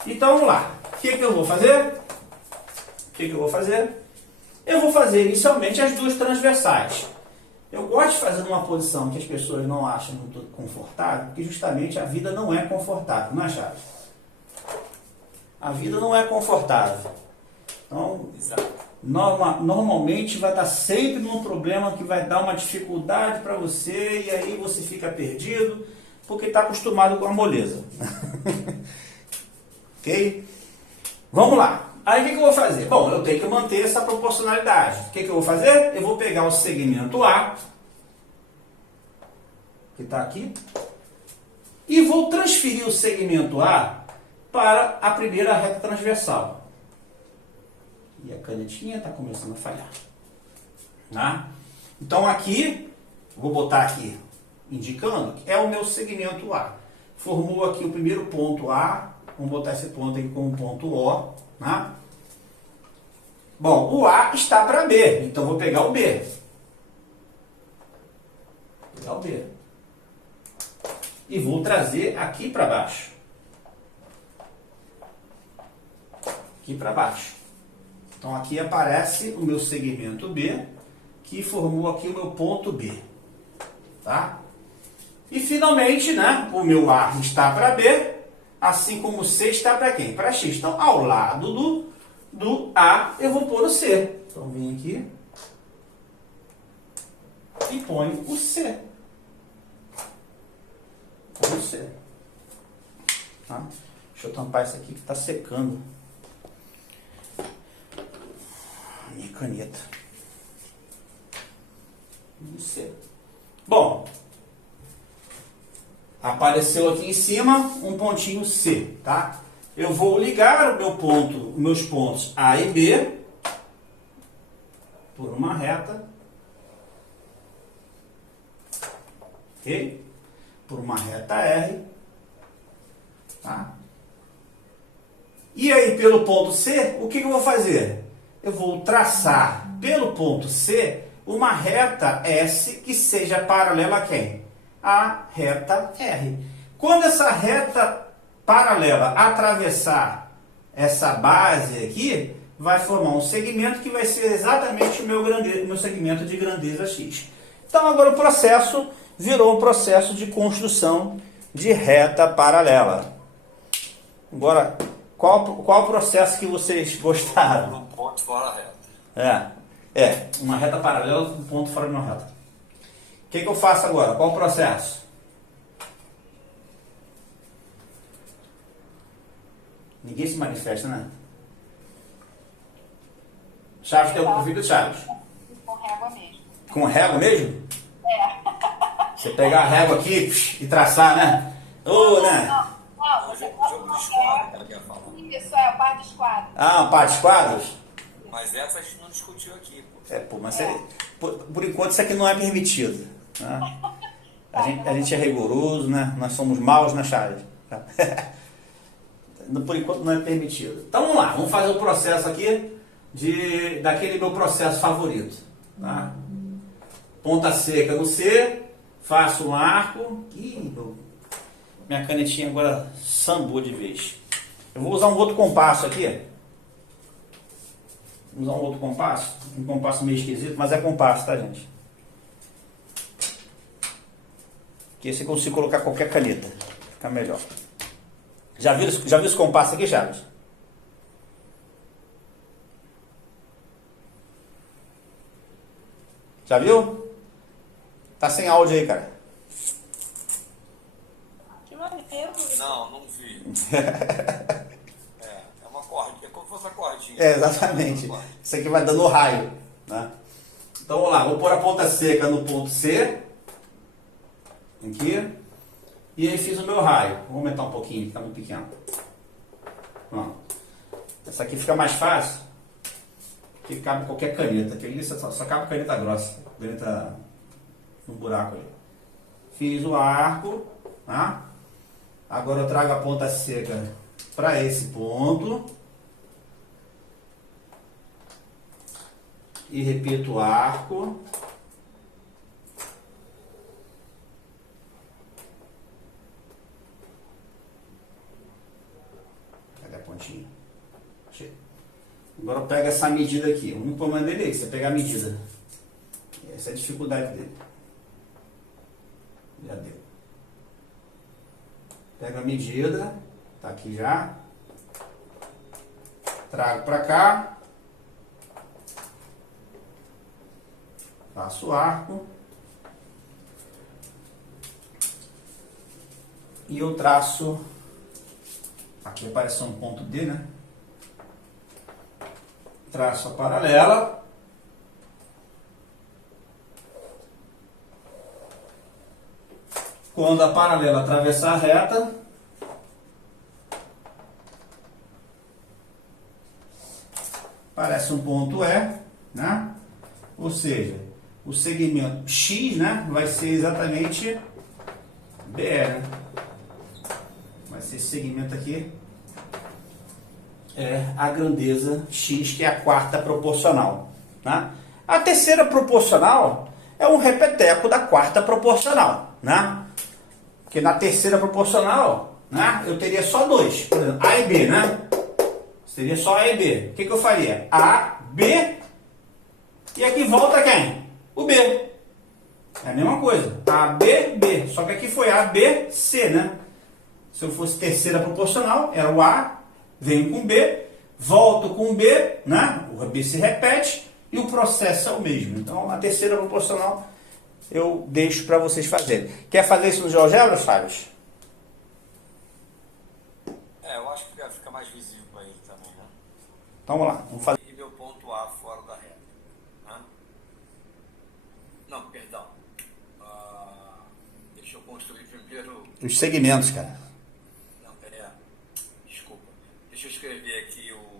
Então, vamos lá. O que eu vou fazer? Eu vou fazer inicialmente as 2 transversais. Eu gosto de fazer numa posição que as pessoas não acham muito confortável, porque justamente a vida não é confortável, não é, Chaves? A vida não é confortável. Então, normalmente vai estar sempre num problema que vai dar uma dificuldade para você e aí você fica perdido porque está acostumado com a moleza. Ok? Vamos lá. Aí o que eu vou fazer? Bom, eu tenho que manter essa proporcionalidade. O que eu vou fazer? Eu vou pegar o segmento A, que está aqui, e vou transferir o segmento A para a primeira reta transversal. E a canetinha está começando a falhar. Tá? Então aqui, vou botar aqui, indicando, que é o meu segmento A. Formou aqui o primeiro ponto A, vamos botar esse ponto aqui como ponto O. Né? Bom, o A está para B, então vou pegar o B. E vou trazer aqui para baixo. Então aqui aparece o meu segmento B, que formou aqui o meu ponto B. Tá? E finalmente, né, o meu A está para B, assim como o C está para quem? Para X. Então, ao lado do A, eu vou pôr o C. Então, vem aqui e ponho o C. Põe o C. Tá? Deixa eu tampar isso aqui que está secando. Minha caneta. O C. Bom, apareceu aqui em cima um pontinho C, tá? Eu vou ligar o meu ponto, meus pontos A e B por uma reta, ok? Por uma reta R, tá? E aí, pelo ponto C, o que eu vou fazer? Eu vou traçar pelo ponto C uma reta S que seja paralela a quem? A reta R. Quando essa reta paralela atravessar essa base aqui, vai formar um segmento que vai ser exatamente o meu segmento de grandeza X. Então agora o processo virou um processo de construção de reta paralela. Agora, qual o processo que vocês gostaram? Um ponto fora a reta. Uma reta paralela, um ponto fora de uma reta. O que eu faço agora? Qual o processo? Ninguém se manifesta, né? Chaves deu pro vídeo, Chaves? Com régua mesmo. Com régua mesmo? É. Você pegar a régua aqui e traçar, né? Né? Não, você Jogo coloca de uma esquadro, régua. ela quer falar. Isso, é o par de esquadro. Ah, uma parte de quadros? Mas essa a gente não discutiu aqui, pô. Mas por enquanto isso aqui não é permitido. Né? A gente é rigoroso, né? Nós somos maus na Chaves. Tá? Por enquanto não é permitido. Então vamos lá, vamos fazer o processo aqui daquele meu processo favorito. Tá? Ponta seca no C, faço um arco. Minha canetinha agora sambou de vez. Eu vou usar um outro compasso aqui. Vou usar um outro compasso. Um compasso meio esquisito, mas é compasso, tá, gente? Que esse eu consigo colocar qualquer caneta. Fica melhor. Já viu esse compasso aqui, Chaves? Já viu? Tá sem áudio aí, cara. Que maneiro. Não vi. É uma cordinha, é como se fosse uma cordinha. Exatamente. Isso aqui vai dando raio, né? Então vamos lá, vou pôr a ponta seca no ponto C. Aqui. E aí fiz o meu raio. Vou aumentar um pouquinho, fica muito pequeno. Pronto. Essa aqui fica mais fácil, que cabe qualquer caneta. Aqui só cabe caneta grossa. Caneta no buraco ali. Fiz o arco. Tá? Agora eu trago a ponta seca para esse ponto. E repito o arco. Cadê a pontinha? Achei. Agora eu pego essa medida aqui. O único problema dele é esse, é pegar a medida. Essa é a dificuldade dele. Já deu. Pego a medida, tá aqui já. Trago para cá. Faço o arco. E eu traço. Aqui apareceu um ponto D, né? Traço a paralela. Quando a paralela atravessar a reta, parece um ponto E, né? Ou seja, o segmento X, né, vai ser exatamente BE, né? Vai ser esse segmento aqui, é a grandeza X, que é a quarta proporcional, né? A terceira proporcional é um repeteco da quarta proporcional, né? Porque na terceira proporcional, né, eu teria só dois, por exemplo, A e B, né? Seria só A e B. O que eu faria? A, B, e aqui volta quem? O B. É a mesma coisa. A, B, B. Só que aqui foi A, B, C, né? Se eu fosse terceira proporcional, era o A, venho com B, volto com B, né? O B se repete e o processo é o mesmo. Então, a terceira proporcional eu deixo para vocês fazerem. Quer fazer isso no GeoGebra, Fábio? Eu acho que fica mais visível para ele também, né? Então, vamos lá. Vamos fazer. E meu ponto A fora da reta, né? Não, perdão. Deixa eu construir primeiro. Os segmentos, cara. Não, desculpa. Deixa eu escrever aqui o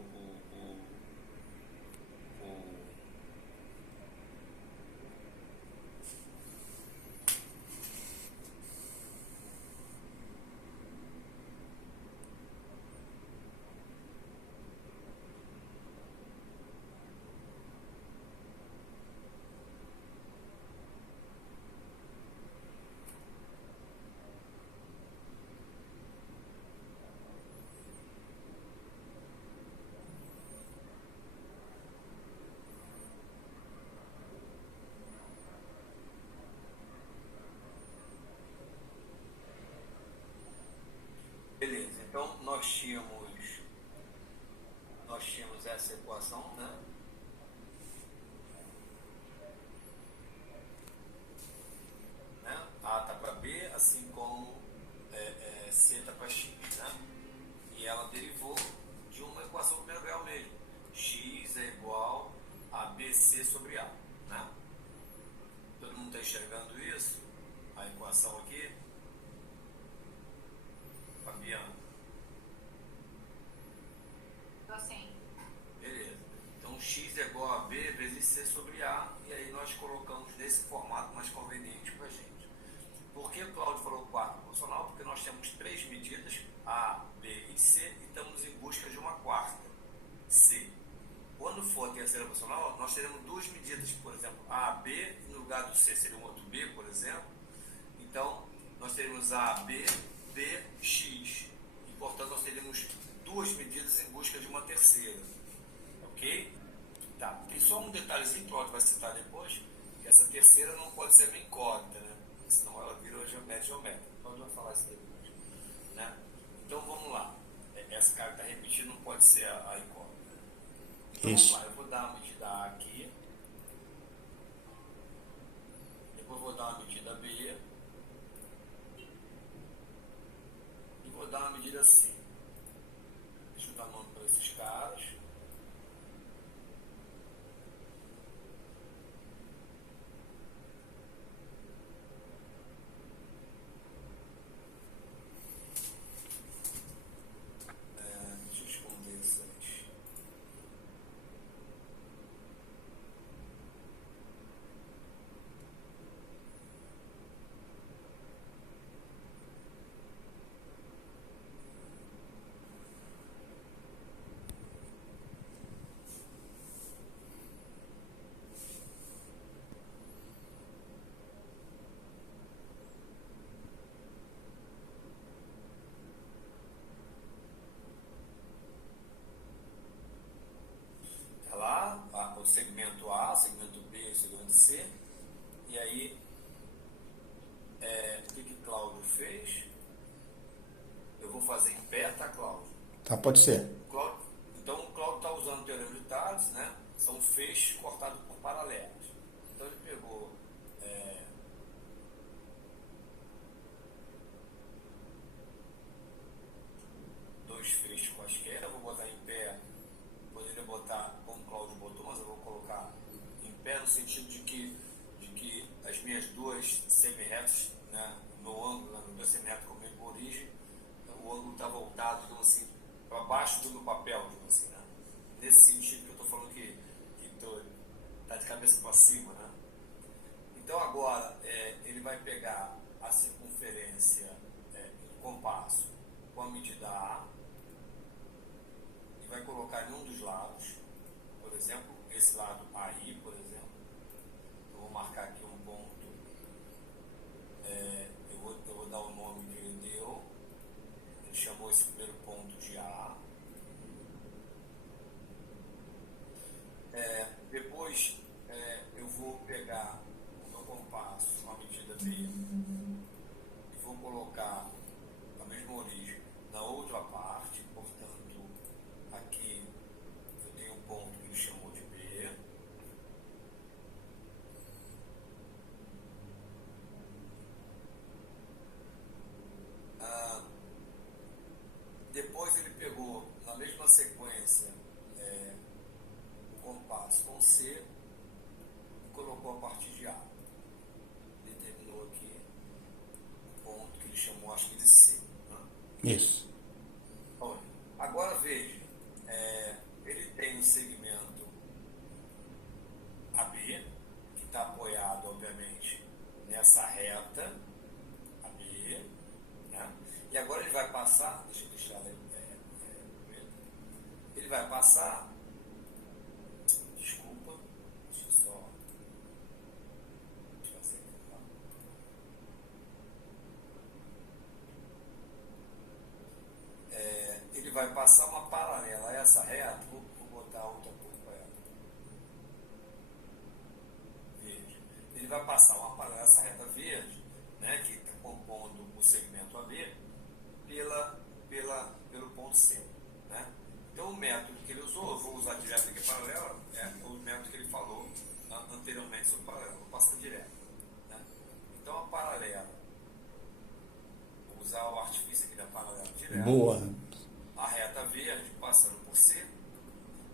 Beleza, então nós tínhamos essa equação, né? A está para B, assim como C está para X, né? E ela derivou de uma equação do primeiro grau mesmo. X é igual a BC sobre A, né? Todo mundo está enxergando isso? A equação aqui? Fabiano. Assim. Beleza. Então x é igual a B vezes C sobre A, e aí nós colocamos nesse formato mais conveniente para a gente. Por que o Cláudio falou quarta proporcional? Porque nós temos três medidas, A, B e C, e estamos em busca de uma quarta, C. Quando for a terceira proporcional, nós teremos duas medidas, por exemplo, A, B, e no lugar do C seria um outro B, por exemplo. Então, nós teremos A, B, B, X. E, portanto, nós teremos duas medidas em busca de uma terceira. Ok? Tá. Tem só um detalhezinho que o Cláudio vai citar depois, que essa terceira não pode ser uma incógnita, né? Senão ela vira geométrica. O Cláudio vai falar isso depois. Né? Então, vamos lá. Essa cara que está repetindo não pode ser a incógnita. Então, Isso. vamos lá. Eu vou dar uma medida A aqui. Depois vou dar uma medida B. E vou dar uma medida C. Deixa eu dar nome para esses caras. Deixa eu esconder isso aí. Tá lá, o segmento A, o segmento B, o segmento C. E aí, o que Cláudio fez? Eu vou fazer em pé, tá, Cláudio? Tá, pode ser. Então, o Cláudio está usando o teorema de Tales, né? São feixes cortados por paralelos. Então, ele pegou dois feixes quaisquer. Eu vou botar em pé. Poderia botar como o Cláudio botou, mas eu vou colocar em pé no sentido de que as minhas duas semi-retas, né? O meu ângulo, as duas semi-retas como por origem, o ângulo está voltado, digamos assim, para baixo do meu papel, digamos assim, né? Nesse sentido que eu estou falando que está de cabeça para cima, né? Então agora ele vai pegar a circunferência do compasso com a medida A e vai colocar em um dos lados, por exemplo, esse lado aí, por exemplo. Eu vou marcar aqui um ponto. Eu vou dar o nome que ele deu. Ele chamou esse primeiro ponto de A. Depois eu vou pegar o meu compasso, a uma sequência, o compasso com C, e colocou a partir de A. Determinou aqui o ponto que ele chamou, acho que de C. Né? Isso. Olha, agora veja, ele tem um segmento AB, que está apoiado, obviamente, nessa reta AB, né? E agora ele vai passar, deixa eu deixar ele vai passar, desculpa, deixa eu só fazer aqui, tá? Ele vai passar uma paralela a essa reta, vou botar outra cor para ela. Verde. Ele vai passar uma paralela a essa reta verde, né, que está compondo o segmento AB, pelo ponto C. Né? Então o método que ele usou, eu vou usar direto aqui paralela, é o método que ele falou anteriormente sobre paralela, vou passar direto. Né? Então a paralela, vou usar o artifício aqui da paralela direto. Boa. A reta verde, passando por C,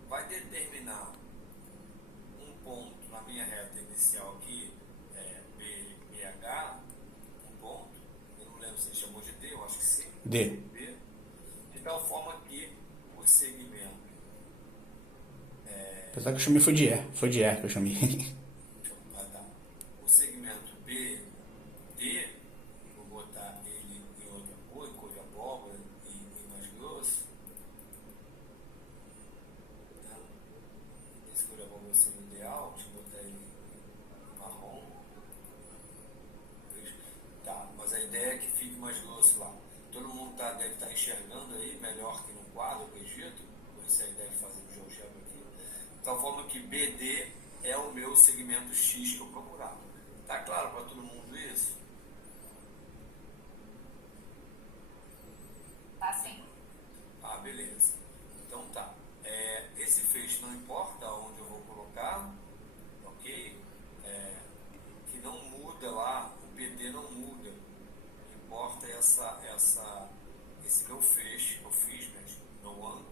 vai determinar um ponto na minha reta inicial aqui, BH, um ponto, eu não lembro se ele chamou de D, eu acho que sim, D. B, de tal forma que o segmento Apesar que eu chamei foi de E que eu chamei. o segmento BD, vou botar ele em outra cor, em cor de abóbora e mais grosso. Esse cor de abóbora seria o ideal, deixa eu botar ele em marrom. Tá, mas a ideia é que fique mais grosso lá. Todo mundo deve estar enxergando aí, melhor que no quadro, eu acredito. Por isso a ideia de fazer o GeoGebra aqui. De tal forma que BD é o meu segmento X que eu procurava. Tá claro para todo mundo isso? Tá sim. Ah, beleza. Então tá. Esse feixe não importa onde eu vou colocar, ok? Que não muda lá, o BD não muda. O que importa é esse meu feixe que eu fiz, mas no ângulo,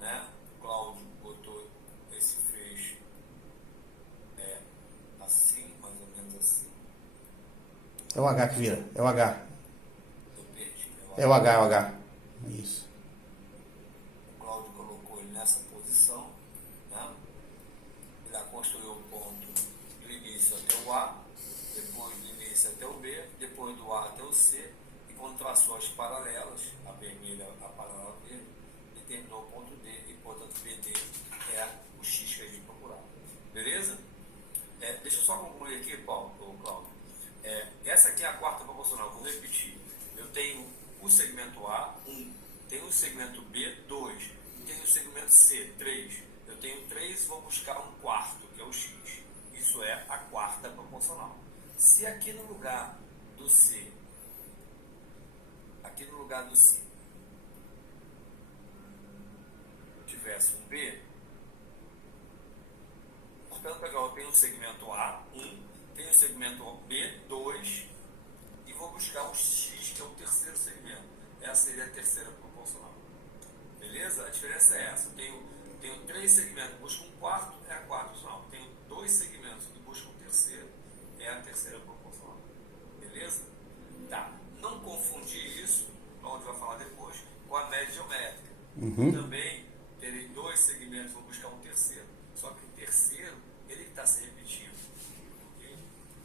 né? O Cláudio botou esse feixe assim, mais ou menos assim. É o H que vira. É o H. Eu perdi. É o H. Isso. O Cláudio colocou ele nessa posição, né? Ele construiu o ponto do início até o A, depois do início até o B, depois do A até o C, e quando traçou as paralelas, a vermelha, a paralela verde, determinou o ponto D, e portanto BD é o X que a gente procurava. Beleza? Deixa eu só concluir aqui, Cláudio. Essa aqui é a quarta proporcional, vou repetir. Eu tenho o segmento A, 1, tenho o segmento B, 2, e tenho o segmento C, 3. Eu tenho 3 e vou buscar um quarto, que é o X. Isso é a quarta proporcional. Se aqui no lugar do C, tivesse um B, portanto, eu tenho o segmento A, 1, tenho o segmento B, 2, e vou buscar o X, que é o terceiro segmento. Essa seria a terceira proporcional. Beleza? A diferença é essa. Eu tenho 3 segmentos, busco um quarto, é a quarta proporcional. Tenho 2 segmentos e busco um terceiro, é a terceira proporcional. Beleza? Tá. Não confundir isso, onde vai falar depois, com a média geométrica. Também terei 2 segmentos, vou buscar um terceiro. Só que o terceiro, ele está se repetindo. Ok?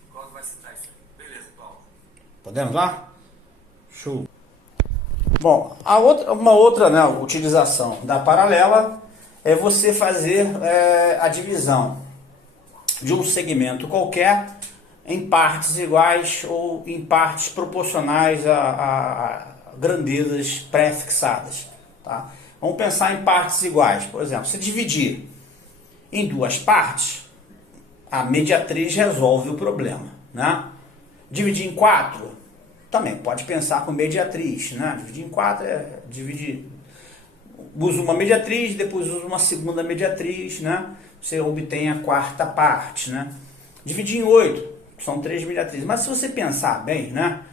O Cláudio vai citar isso aí. Beleza, Cláudio? Podemos lá? Show. Bom, uma outra, né, utilização da paralela é você fazer a divisão de um segmento qualquer em partes iguais ou em partes proporcionais a grandezas pré-fixadas. Tá? Vamos pensar em partes iguais. Por exemplo, se dividir em 2 partes, a mediatriz resolve o problema. Né? Dividir em 4, também pode pensar com mediatriz. Né? Dividir em 4 é dividir. Usa uma mediatriz, depois usa uma segunda mediatriz, né? Você obtém a quarta parte. Né? Dividir em 8, são 3 mediatrizes. Mas se você pensar bem, né?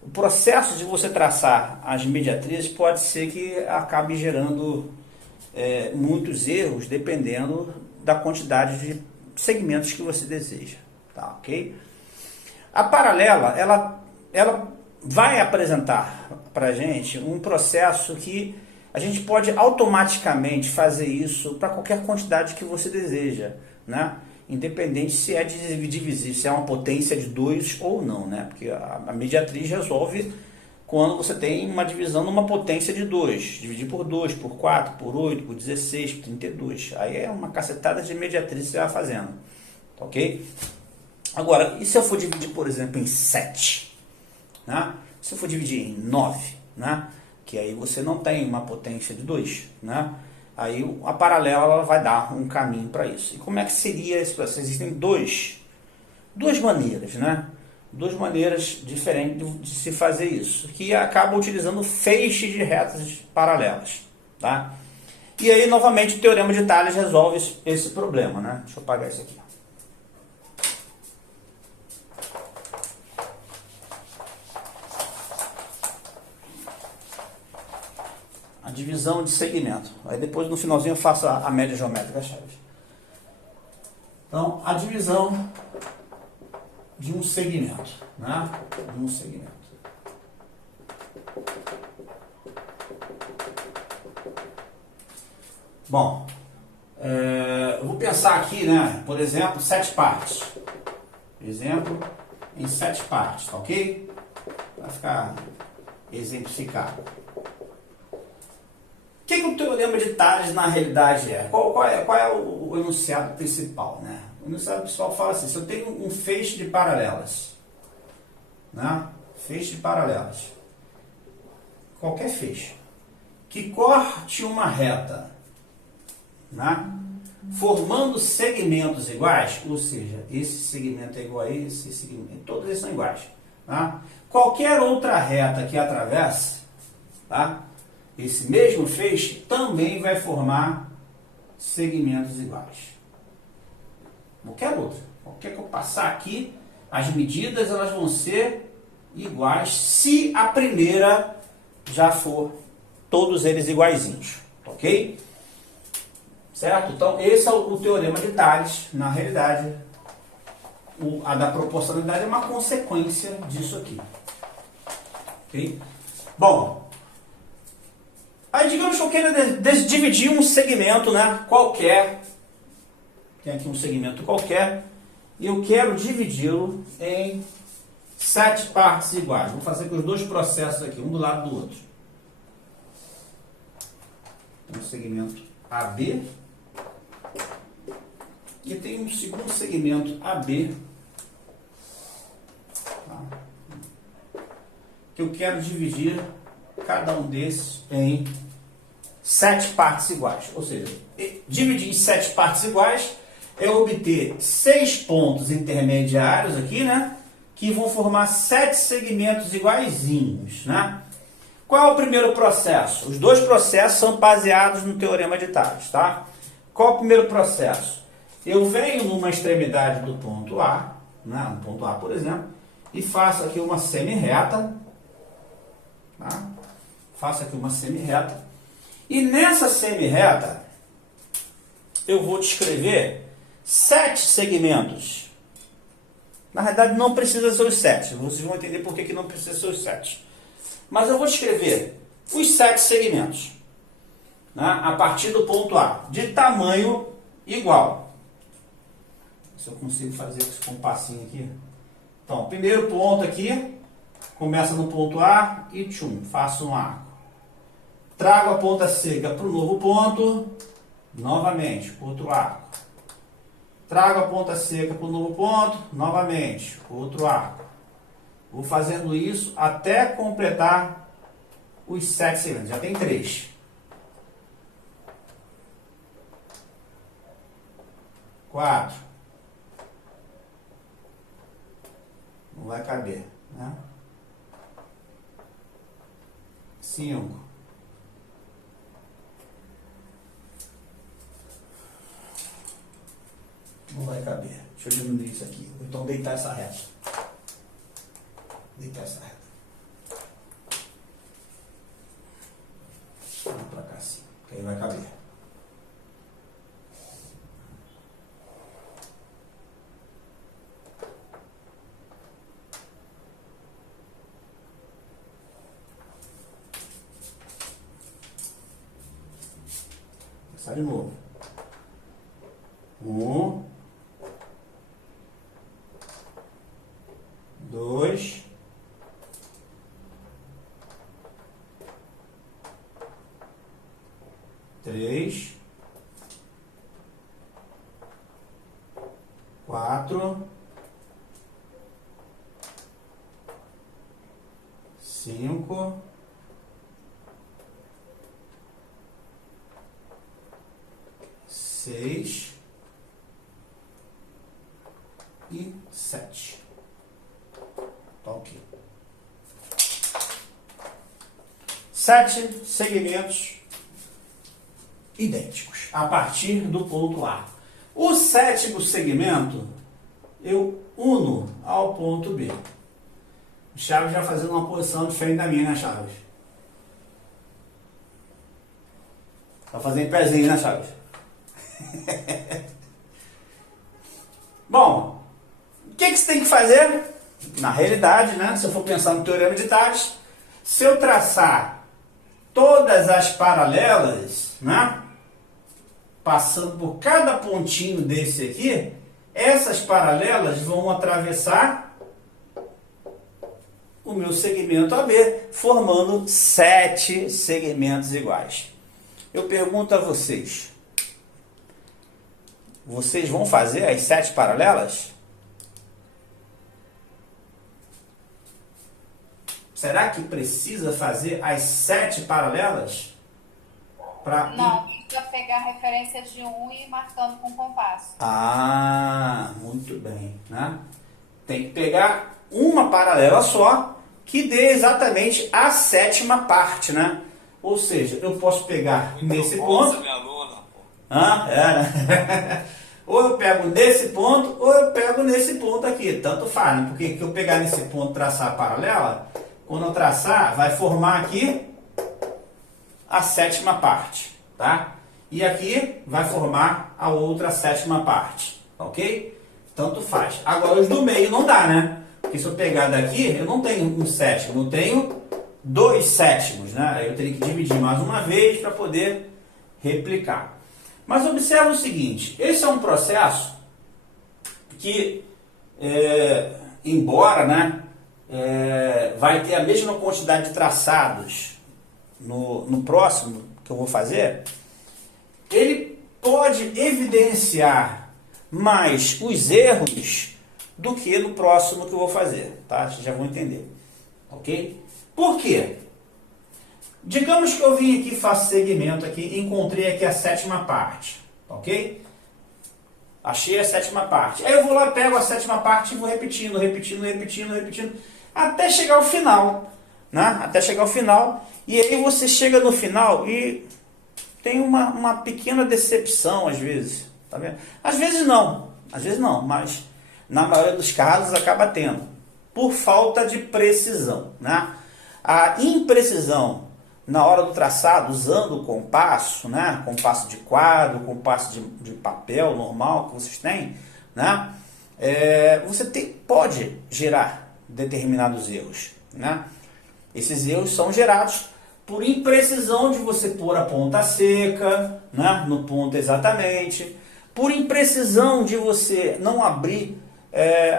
O processo de você traçar as mediatrizes pode ser que acabe gerando muitos erros dependendo da quantidade de segmentos que você deseja, tá, ok? A paralela, ela vai apresentar para a gente um processo que a gente pode automaticamente fazer isso para qualquer quantidade que você deseja, né? Independente se é divisível, se é uma potência de 2 ou não, né? Porque a mediatriz resolve quando você tem uma divisão numa potência de 2, dividir por 2, por 4, por 8, por 16, por 32. Aí é uma cacetada de mediatriz que você vai fazendo, tá, ok? Agora, e se eu for dividir, por exemplo, em 7? Né? Se eu for dividir em 9, né? Que aí você não tem uma potência de 2, né? Aí a paralela ela vai dar um caminho para isso. E como é que seria esse processo? Existem duas maneiras, né? Duas maneiras diferentes de se fazer isso, que acaba utilizando feixes de retas paralelas, tá? E aí, novamente, o teorema de Tales resolve esse problema, né? Deixa eu apagar isso aqui. A divisão de segmento. Aí depois no finalzinho eu faço a média geométrica chave. Então, a divisão de um segmento, né? De um segmento. Bom, eu vou pensar aqui, né? Por exemplo, 7 partes. Exemplo em 7 partes, tá ok? Para ficar exemplificado. O que o teorema de Tales na realidade é? Qual é o enunciado principal, né? O enunciado principal fala assim: se eu tenho um feixe de paralelas, né? Feixe de paralelas, qualquer feixe, que corte uma reta, né? Formando segmentos iguais, ou seja, esse segmento é igual a esse segmento, todos eles são iguais, tá? Qualquer outra reta que atravesse, tá? Esse mesmo feixe também vai formar segmentos iguais. Qualquer outra. Qualquer que eu passar aqui, as medidas elas vão ser iguais se a primeira já for todos eles iguaizinhos. Ok? Certo? Então, esse é o teorema de Tales. Na realidade, a da proporcionalidade é uma consequência disso aqui. Ok? Bom, aí digamos que eu quero dividir um segmento, né, qualquer. Tem aqui um segmento qualquer. E eu quero dividi-lo em 7 partes iguais. Vou fazer com os dois processos aqui, um do lado do outro. Um segmento AB. E tem um segundo segmento AB. Tá? Que eu quero dividir cada um desses em 7 partes iguais. Ou seja, dividir em 7 partes iguais é obter 6 pontos intermediários aqui, né? Que vão formar 7 segmentos iguaizinhos, né? Qual é o primeiro processo? Os dois processos são baseados no teorema de Tales, tá? Qual é o primeiro processo? Eu venho numa extremidade do ponto A, né? No ponto A, por exemplo, e faço aqui uma semi-reta, tá? Faço aqui uma semi-reta. E nessa semi-reta, eu vou descrever 7 segmentos. Na realidade, não precisa ser os 7. Vocês vão entender por que não precisa ser os 7. Mas eu vou descrever os 7 segmentos, né, a partir do ponto A, de tamanho igual. Se eu consigo fazer esse compassinho aqui. Então, primeiro ponto aqui, começa no ponto A e tchum, faço um arco. Trago a ponta seca para o novo ponto, novamente, outro arco. Trago a ponta seca para o novo ponto, novamente, outro arco. Vou fazendo isso até completar os 7 segmentos. Já tem 3. 4. Não vai caber, né? 5. Não vai caber. Deixa eu diminuir isso aqui. Então deitar essa reta. Deitar essa reta. Vamos pra cá assim. Que aí vai caber. Começar de novo. 1, 2, 3, 4, 5, 6 e 7. Tá ok. 7 segmentos idênticos a partir do ponto A. O 7º segmento eu uno ao ponto B. O Chaves já fazendo uma posição diferente da minha, né, Chaves? Tá fazendo pezinho, né, Chaves? Bom, o que você tem que fazer? Na realidade, né, se eu for pensar no teorema de Tales, se eu traçar todas as paralelas, né, passando por cada pontinho desse aqui, essas paralelas vão atravessar o meu segmento AB, formando 7 segmentos iguais. Eu pergunto a vocês, vocês vão fazer as 7 paralelas? Será que precisa fazer as 7 paralelas? Não, precisa pegar a referência de um e ir marcando com compasso. Ah, muito bem, né? Tem que pegar uma paralela só que dê exatamente a 7ª parte, né? Ou seja, eu posso pegar Muito nesse bom, ponto. essa minha aluna, pô. Ah, né? Ou eu pego nesse ponto, ou eu pego nesse ponto aqui. Tanto faz, né? Porque se eu pegar nesse ponto e traçar a paralela, quando eu traçar, vai formar aqui a 7ª parte, tá? E aqui vai formar a outra 7ª parte, ok? Tanto faz. Agora os do meio não dá, né? Porque se eu pegar daqui, eu não tenho um 7º, eu tenho 2 sétimos, né? Eu teria que dividir mais uma vez para poder replicar. Mas observa o seguinte, esse é um processo que, embora, né, vai ter a mesma quantidade de traçados no próximo que eu vou fazer, ele pode evidenciar mais os erros do que no próximo que eu vou fazer, tá? Vocês já vão entender, ok? Por quê? Digamos que eu vim aqui, faço segmento aqui e encontrei aqui a 7ª parte, ok? Achei a 7ª parte. Aí eu vou lá, pego a 7ª parte e vou repetindo, até chegar ao final, né? Até chegar ao final. E aí você chega no final e tem uma pequena decepção às vezes, tá vendo? Às vezes não, mas na maioria dos casos acaba tendo, por falta de precisão, né? A imprecisão na hora do traçado, usando o compasso, né? Compasso de quadro, compasso de papel normal que vocês têm, né? Você pode gerar determinados erros, né? Esses erros são gerados por imprecisão de você pôr a ponta seca, né? No ponto exatamente, por imprecisão de você não abrir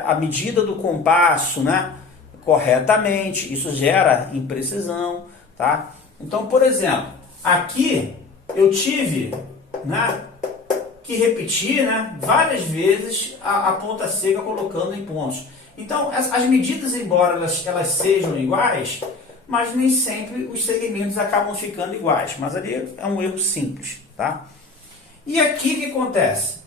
a medida do compasso, né, corretamente, isso gera imprecisão, tá? Então, por exemplo, aqui eu tive, né, que repetir, né, várias vezes a ponta seca colocando em pontos. Então, as medidas, embora elas sejam iguais, mas nem sempre os segmentos acabam ficando iguais. Mas ali é um erro simples, tá? E aqui o que acontece?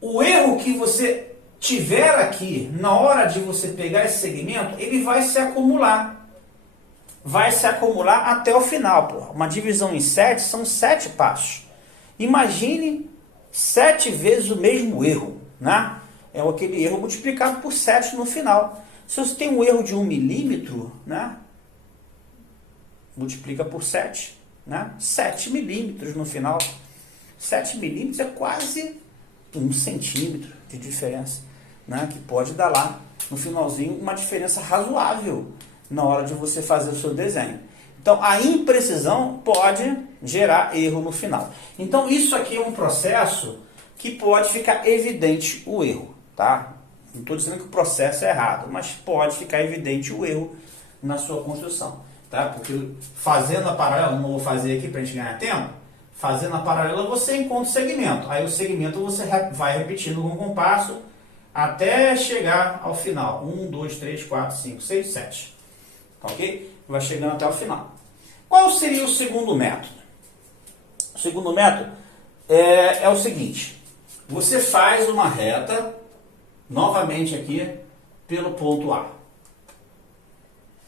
O erro que você tiver aqui, na hora de você pegar esse segmento, ele vai se acumular. Vai se acumular até o final. Pô. Uma divisão em 7 são 7 passos. Imagine 7 vezes o mesmo erro, né? É aquele erro multiplicado por 7 no final. Se você tem um erro de 1 milímetro, né? Multiplica por 7, né? 7 milímetros no final. 7 milímetros é quase 1 centímetro de diferença, né? Que pode dar lá, no finalzinho, uma diferença razoável na hora de você fazer o seu desenho. Então, a imprecisão pode gerar erro no final. Então, isso aqui é um processo que pode ficar evidente o erro, tá? Não estou dizendo que o processo é errado, mas pode ficar evidente o erro na sua construção, tá? Porque fazendo a paralela, não vou fazer aqui para a gente ganhar tempo, fazendo a paralela você encontra o segmento. Aí o segmento você vai repetindo com o compasso até chegar ao final. 1, 2, 3, 4, 5, 6, 7. Ok? Vai chegando até o final. Qual seria o segundo método? O segundo método é o seguinte. Você faz uma reta, novamente aqui, pelo ponto A.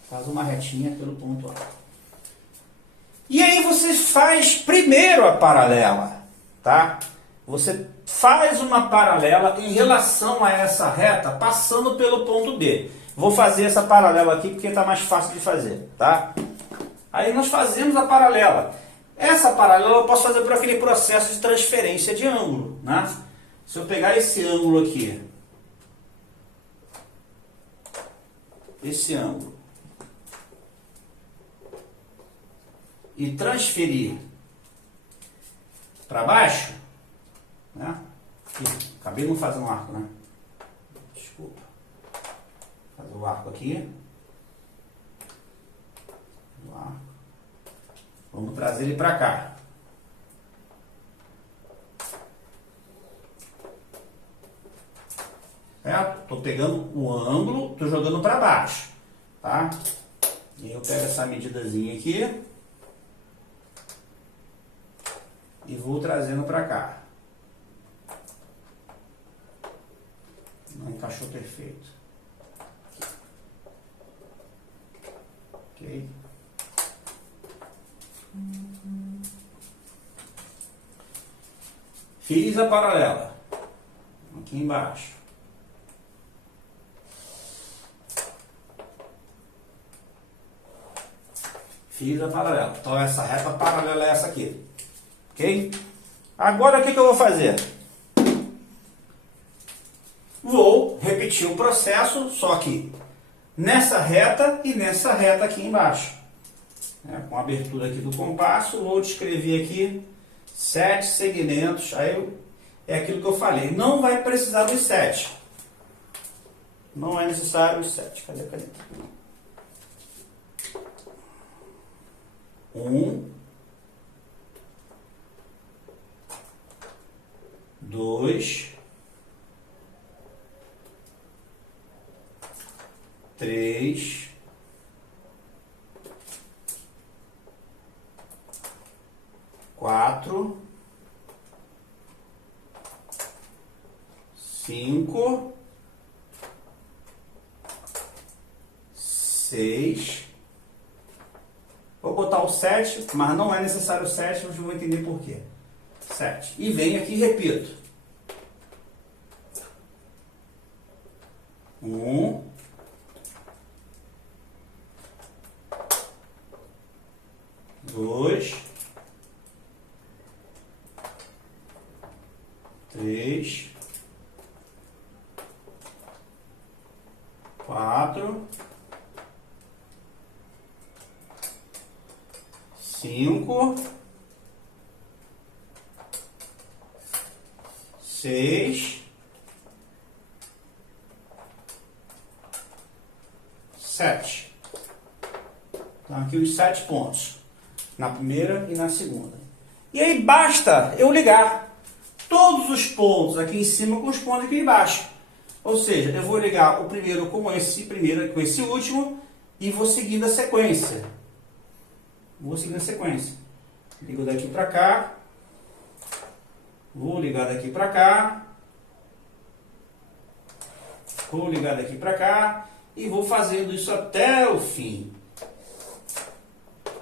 Faz uma retinha pelo ponto A. E aí você faz primeiro a paralela, tá? Você faz uma paralela em relação a essa reta, passando pelo ponto B. Vou fazer essa paralela aqui porque está mais fácil de fazer, tá? Aí nós fazemos a paralela. Essa paralela eu posso fazer por aquele processo de transferência de ângulo, né? Se eu pegar esse ângulo aqui, esse ângulo, e transferir para baixo, né? Aqui, acabei não fazendo um arco, né? Desculpa. Fazer o arco aqui. O arco. Vamos trazer ele para cá. Certo? Estou pegando o ângulo, estou jogando para baixo, tá? E eu pego essa medidazinha aqui e vou trazendo para cá. Não encaixou perfeito. Ok? Fiz a paralela aqui embaixo. Fiz a paralela. Então essa reta paralela é essa aqui. Ok? Agora o que eu vou fazer? Vou repetir o processo, só que nessa reta e nessa reta aqui embaixo. Com a abertura aqui do compasso, vou descrever aqui 7 segmentos. Aí é aquilo que eu falei. Não vai precisar dos 7. Não é necessário os 7. Cadê a caneta? 1, 2, 3, 4, 5, 6. Vou botar o 7, mas não é necessário o 7, vocês vão entender por quê. 7. E venho aqui e repito. 1, 2, 3, 4, 5, 6, 7. Então aqui os 7 pontos. Na primeira e na segunda. E aí basta eu ligar todos os pontos aqui em cima com os pontos aqui embaixo. Ou seja, eu vou ligar o primeiro com esse primeiro, com esse último, e vou seguindo a sequência. Ligo daqui para cá. Vou ligar daqui para cá. Vou ligar daqui para cá. E vou fazendo isso até o fim.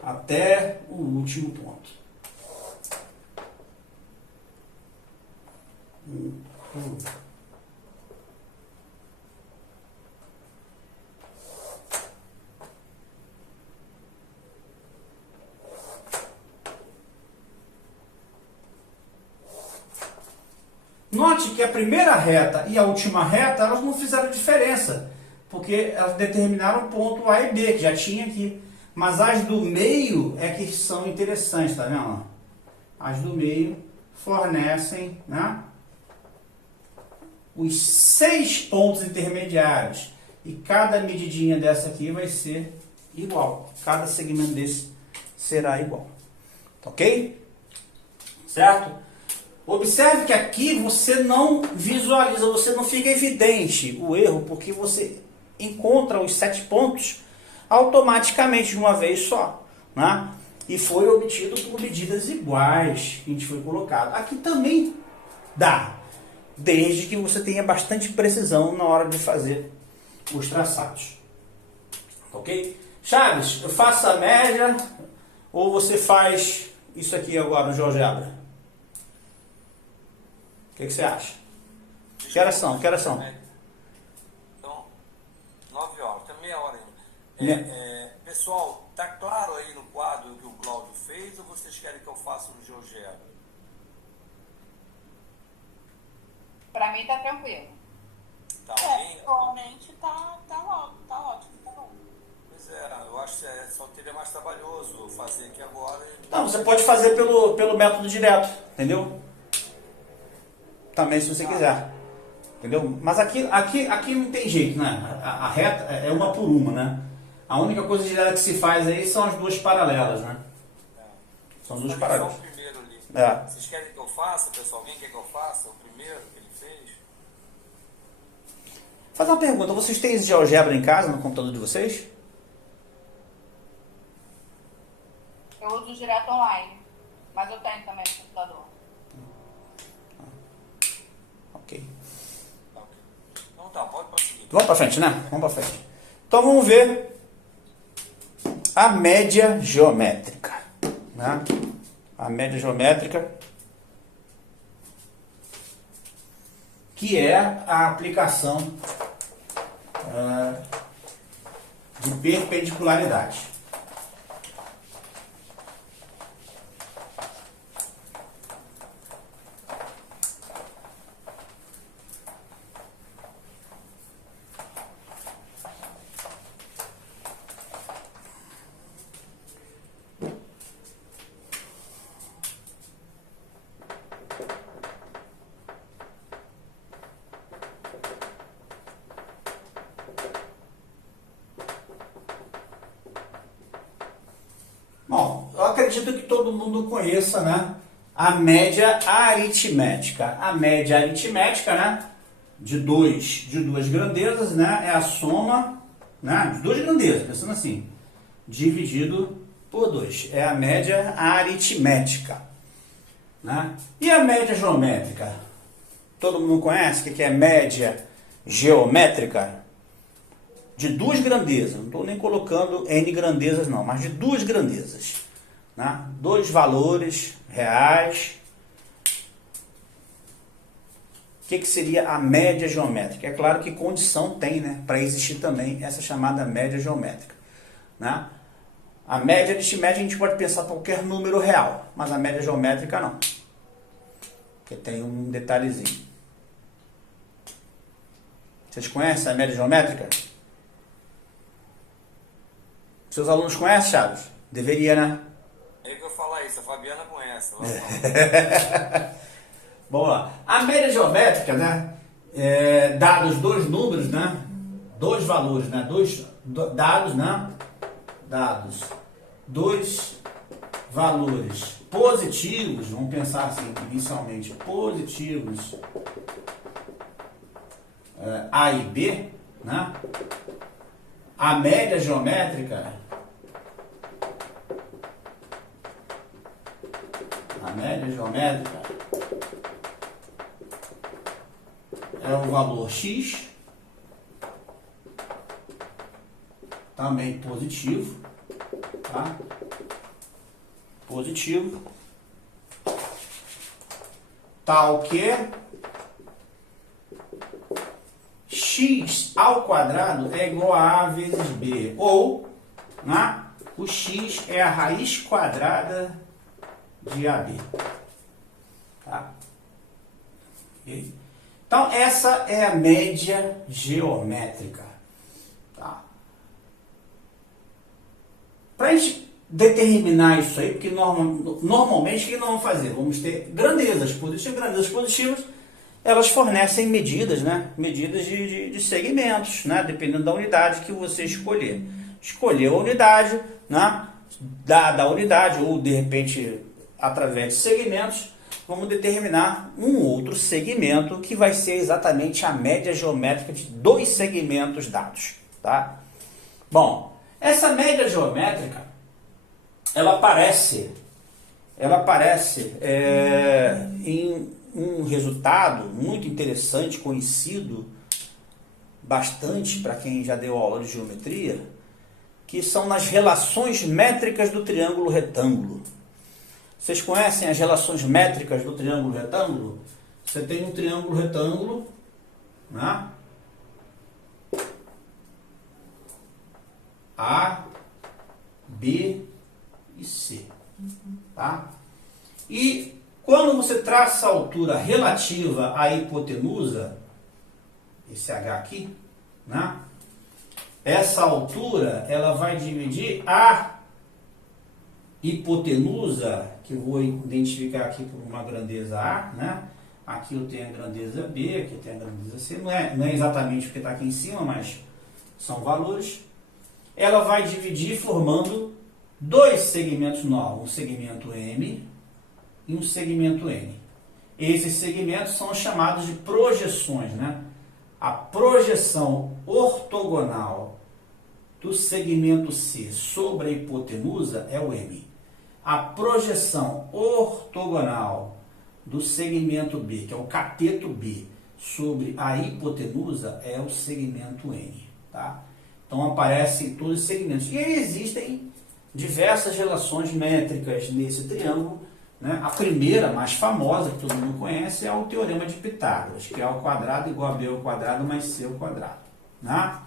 Até o último ponto. Note que a primeira reta e a última reta, elas não fizeram diferença, porque elas determinaram o ponto A e B, que já tinha aqui. Mas as do meio é que são interessantes, tá vendo? As do meio fornecem, né, os 6 pontos intermediários. E cada medidinha dessa aqui vai ser igual. Cada segmento desse será igual. Ok? Certo? Observe que aqui você não visualiza, você não fica evidente o erro, porque você encontra os 7 pontos automaticamente de uma vez só, né? E foi obtido por medidas iguais que a gente foi colocado. Aqui também dá, desde que você tenha bastante precisão na hora de fazer os traçados. Ok? Chaves, eu faço a média ou você faz isso aqui agora no GeoGebra? O que você acha? Que horas são? Que horas são? Então, 9 horas, tem meia hora ainda. Pessoal, tá claro aí no quadro que o Cláudio fez ou vocês querem que eu faça no GeoGebra? Pra mim tá tranquilo. Tá É, ok? atualmente tá ótimo, tá bom. Pois é, eu acho que só teria mais trabalhoso fazer aqui agora. Não, você pode fazer pelo método direto, entendeu? Também se você quiser. Entendeu? Mas aqui não tem jeito, né? A reta é uma por uma, né? A única coisa direta que se faz aí são as duas paralelas, né? São as duas paralelas. O primeiro ali. É. Vocês querem que eu faça, pessoal? Alguém quer que eu faça o primeiro que ele fez? Fazer uma pergunta, vocês têm esse GeoGebra em casa, no computador de vocês? Eu uso direto online, mas eu tenho também no computador. Ok. Tá, ok. Então tá, pode prosseguir. Vamos para frente, né? Vamos para frente. Então vamos ver a média geométrica, né? A média geométrica, que é a aplicação de perpendicularidade. Bom, eu acredito que todo mundo conheça, né, a média aritmética. A média aritmética, né, de duas grandezas, né, é a soma, né, de duas grandezas, pensando assim, dividido por 2. É a média aritmética, né? E a média geométrica? Todo mundo conhece o que é média geométrica? De duas grandezas, não estou nem colocando N grandezas não, mas de duas grandezas, né? 2 valores reais. O que seria a média geométrica? É claro que condição tem, né, para existir também essa chamada média geométrica, né? A média aritmética a gente pode pensar qualquer número real, mas a média geométrica não, porque tem um detalhezinho. Vocês conhecem a média geométrica? Seus alunos conhecem, Chaves? Deveria, né? É que eu falar isso, a Fabiana conhece. Vamos lá. A média geométrica, né? Dados dois números, né? Dois valores, né? Dados, né? Dados. 2 valores positivos, vamos pensar assim, inicialmente, positivos, A e B, né? A média geométrica, é o valor X, também positivo, tá? Positivo, tal que x ao quadrado é igual a A vezes B, ou, né, o x é a raiz quadrada de AB. Tá? Okay? Então, essa é a média geométrica. Tá? Para a gente determinar isso aí, porque normalmente o que nós vamos fazer? Vamos ter grandezas positivas. Grandezas positivas, elas fornecem medidas, né? Medidas de segmentos, né? Dependendo da unidade que você escolher. Escolher a unidade, né? Da unidade, ou de repente, através de segmentos, vamos determinar um outro segmento que vai ser exatamente a média geométrica de dois segmentos dados, tá? Bom, essa média geométrica, ela aparece em um resultado muito interessante, conhecido bastante para quem já deu aula de geometria, que são nas relações métricas do triângulo retângulo. Vocês conhecem as relações métricas do triângulo retângulo? Você tem um triângulo retângulo, né? A, B e C, tá? E quando você traça a altura relativa à hipotenusa, esse H aqui, né? Essa altura, ela vai dividir a hipotenusa, que eu vou identificar aqui por uma grandeza A, né? Aqui eu tenho a grandeza B, aqui eu tenho a grandeza C, não é exatamente porque está aqui em cima, mas são valores. Ela vai dividir formando dois segmentos novos, um segmento M e um segmento N. Esses segmentos são chamados de projeções, né? A projeção ortogonal do segmento C sobre a hipotenusa é o M. A projeção ortogonal do segmento B, que é o cateto B, sobre a hipotenusa é o segmento N, tá? Então aparecem todos os segmentos. E aí existem diversas relações métricas nesse triângulo, né? A primeira, mais famosa, que todo mundo conhece, é o Teorema de Pitágoras, que é A ao quadrado igual a B ao quadrado mais C ao quadrado, né?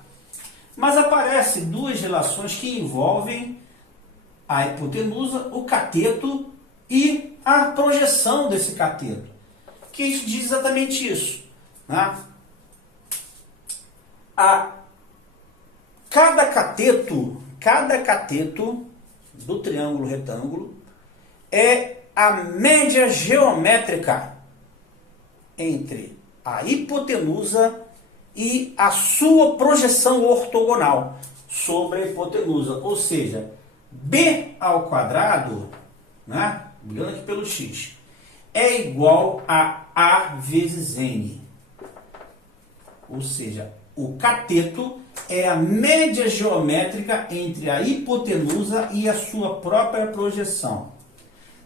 Mas aparecem duas relações que envolvem a hipotenusa, o cateto e a projeção desse cateto, que diz exatamente isso, né? Cada cateto do triângulo retângulo é a média geométrica entre a hipotenusa e a sua projeção ortogonal sobre a hipotenusa, ou seja, B ao quadrado, né, olhando aqui pelo x, é igual a A vezes N, ou seja, o cateto é a média geométrica entre a hipotenusa e a sua própria projeção.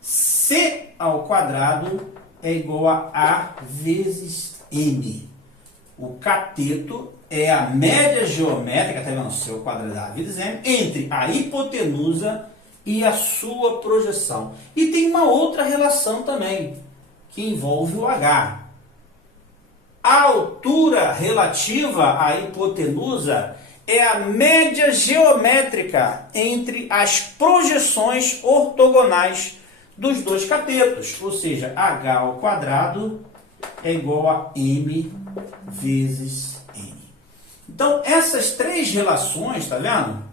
C ao quadrado é igual a A vezes M. O cateto é a média geométrica, tá vendo? C ao quadrado é A vezes M, entre a hipotenusa e a sua projeção. E tem uma outra relação também, que envolve o H. A altura relativa à hipotenusa é a média geométrica entre as projeções ortogonais dos dois catetos, ou seja, H ao quadrado é igual a M vezes N. Então, essas três relações, tá vendo?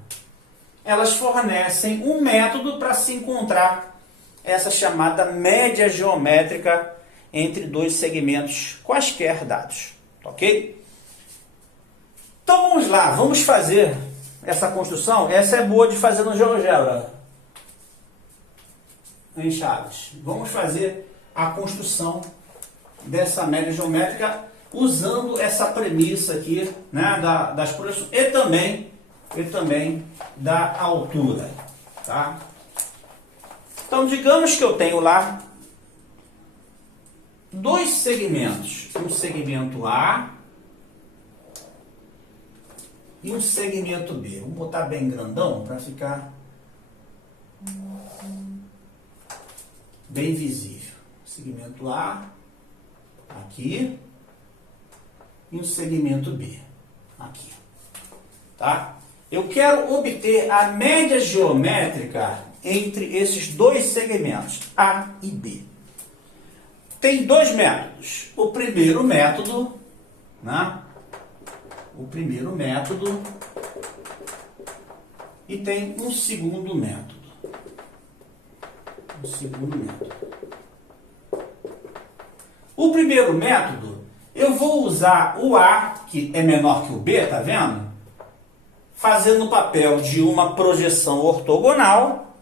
Elas fornecem um método para se encontrar essa chamada média geométrica entre dois segmentos quaisquer dados, ok? Então vamos lá, vamos fazer essa construção. Essa é boa de fazer no GeoGebra, em Chaves. Vamos fazer a construção dessa média geométrica usando essa premissa aqui, né, das projeções e também da altura, tá? Então digamos que eu tenho lá dois segmentos, um segmento A e um segmento B. Vou botar bem grandão para ficar bem visível. Segmento A aqui e um segmento B aqui, tá? Eu quero obter a média geométrica entre esses dois segmentos, A e B. Tem dois métodos. O primeiro método, né? O primeiro método e tem um segundo método. O primeiro método, eu vou usar o A, que é menor que o B, tá vendo? Fazendo o papel de uma projeção ortogonal,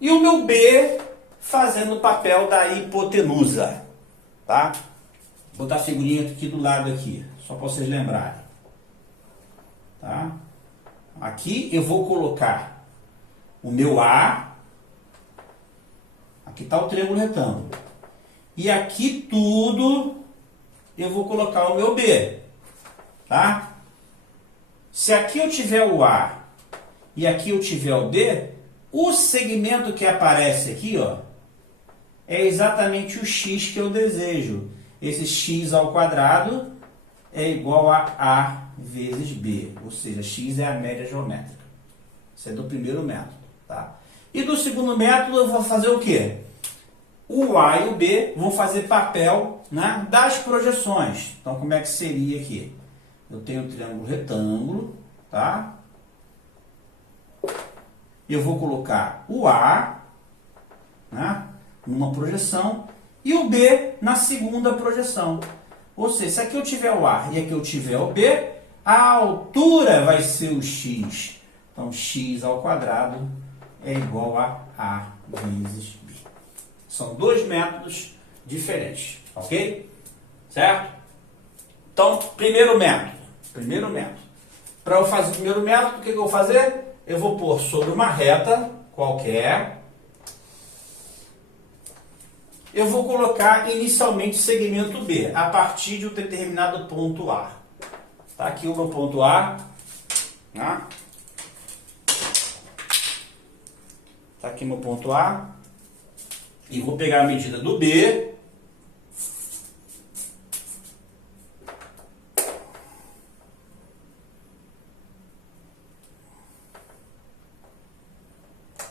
e o meu B fazendo o papel da hipotenusa, tá? Vou botar a figurinha aqui do lado aqui, só para vocês lembrarem. Tá? Aqui eu vou colocar o meu A, aqui está o triângulo retângulo, e aqui tudo eu vou colocar o meu B, tá? Se aqui eu tiver o A e aqui eu tiver o B, o segmento que aparece aqui, ó, é exatamente o x que eu desejo. Esse x ao quadrado é igual a A vezes B, ou seja, x é a média geométrica. Isso é do primeiro método, tá? E do segundo método eu vou fazer o quê? O A e o B vão fazer papel, né, das projeções. Então, como é que seria aqui? Eu tenho o triângulo retângulo, tá? Eu vou colocar o A, né, numa projeção e o B na segunda projeção. Ou seja, se aqui eu tiver o A e aqui eu tiver o B, a altura vai ser o x. Então, x ao quadrado é igual a vezes B. São dois métodos diferentes, ok? Certo? Então, primeiro método. Para eu fazer o primeiro método, o que eu vou fazer? Eu vou pôr sobre uma reta qualquer. Eu vou colocar inicialmente o segmento B, a partir de um determinado ponto A. Tá aqui o meu ponto A. Tá? Tá aqui meu ponto A. E vou pegar a medida do B.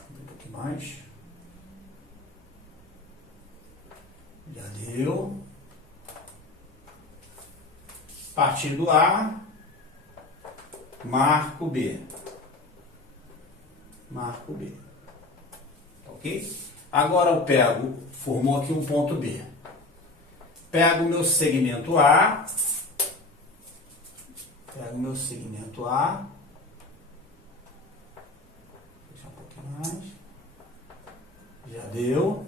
Um pouquinho mais. Já deu. Partir do A, marco B. Ok? Agora eu pego, formou aqui um ponto B. Pego o meu segmento A. Deixa um pouquinho mais. Já deu.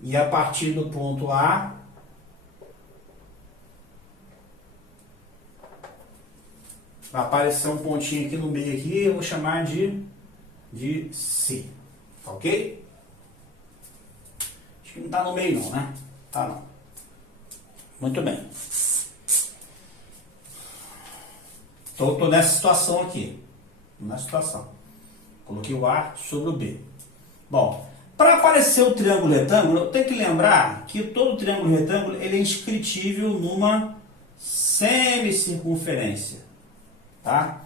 E a partir do ponto A, vai aparecer um pontinho aqui no meio aqui, eu vou chamar de C. Ok? Acho que não está no meio não, né? Tá não. Muito bem. Então, estou nessa situação aqui. Coloquei o A sobre o B. Bom, para aparecer o triângulo retângulo, eu tenho que lembrar que todo triângulo retângulo ele é inscritível numa semicircunferência. Tá?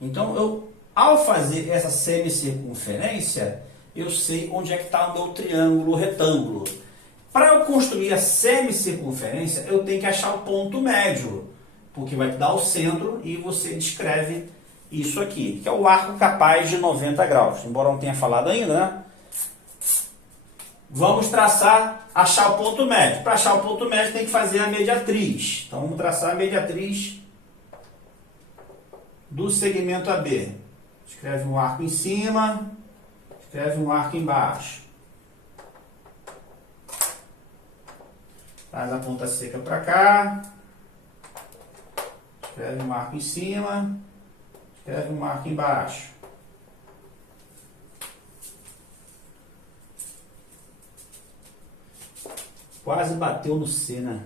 Então, ao fazer essa semicircunferência, eu sei onde é que está o meu triângulo retângulo. Para eu construir a semicircunferência, eu tenho que achar o ponto médio, porque vai te dar o centro e você descreve isso aqui, que é o arco capaz de 90 graus, embora não tenha falado ainda, né? Vamos traçar, achar o ponto médio. Para achar o ponto médio tem que fazer a mediatriz. Então, vamos traçar a mediatriz do segmento AB. Escreve um arco em cima, escreve um arco embaixo. Traz a ponta seca para cá. Escreve um arco em cima, escreve um arco embaixo. Quase bateu no C, né?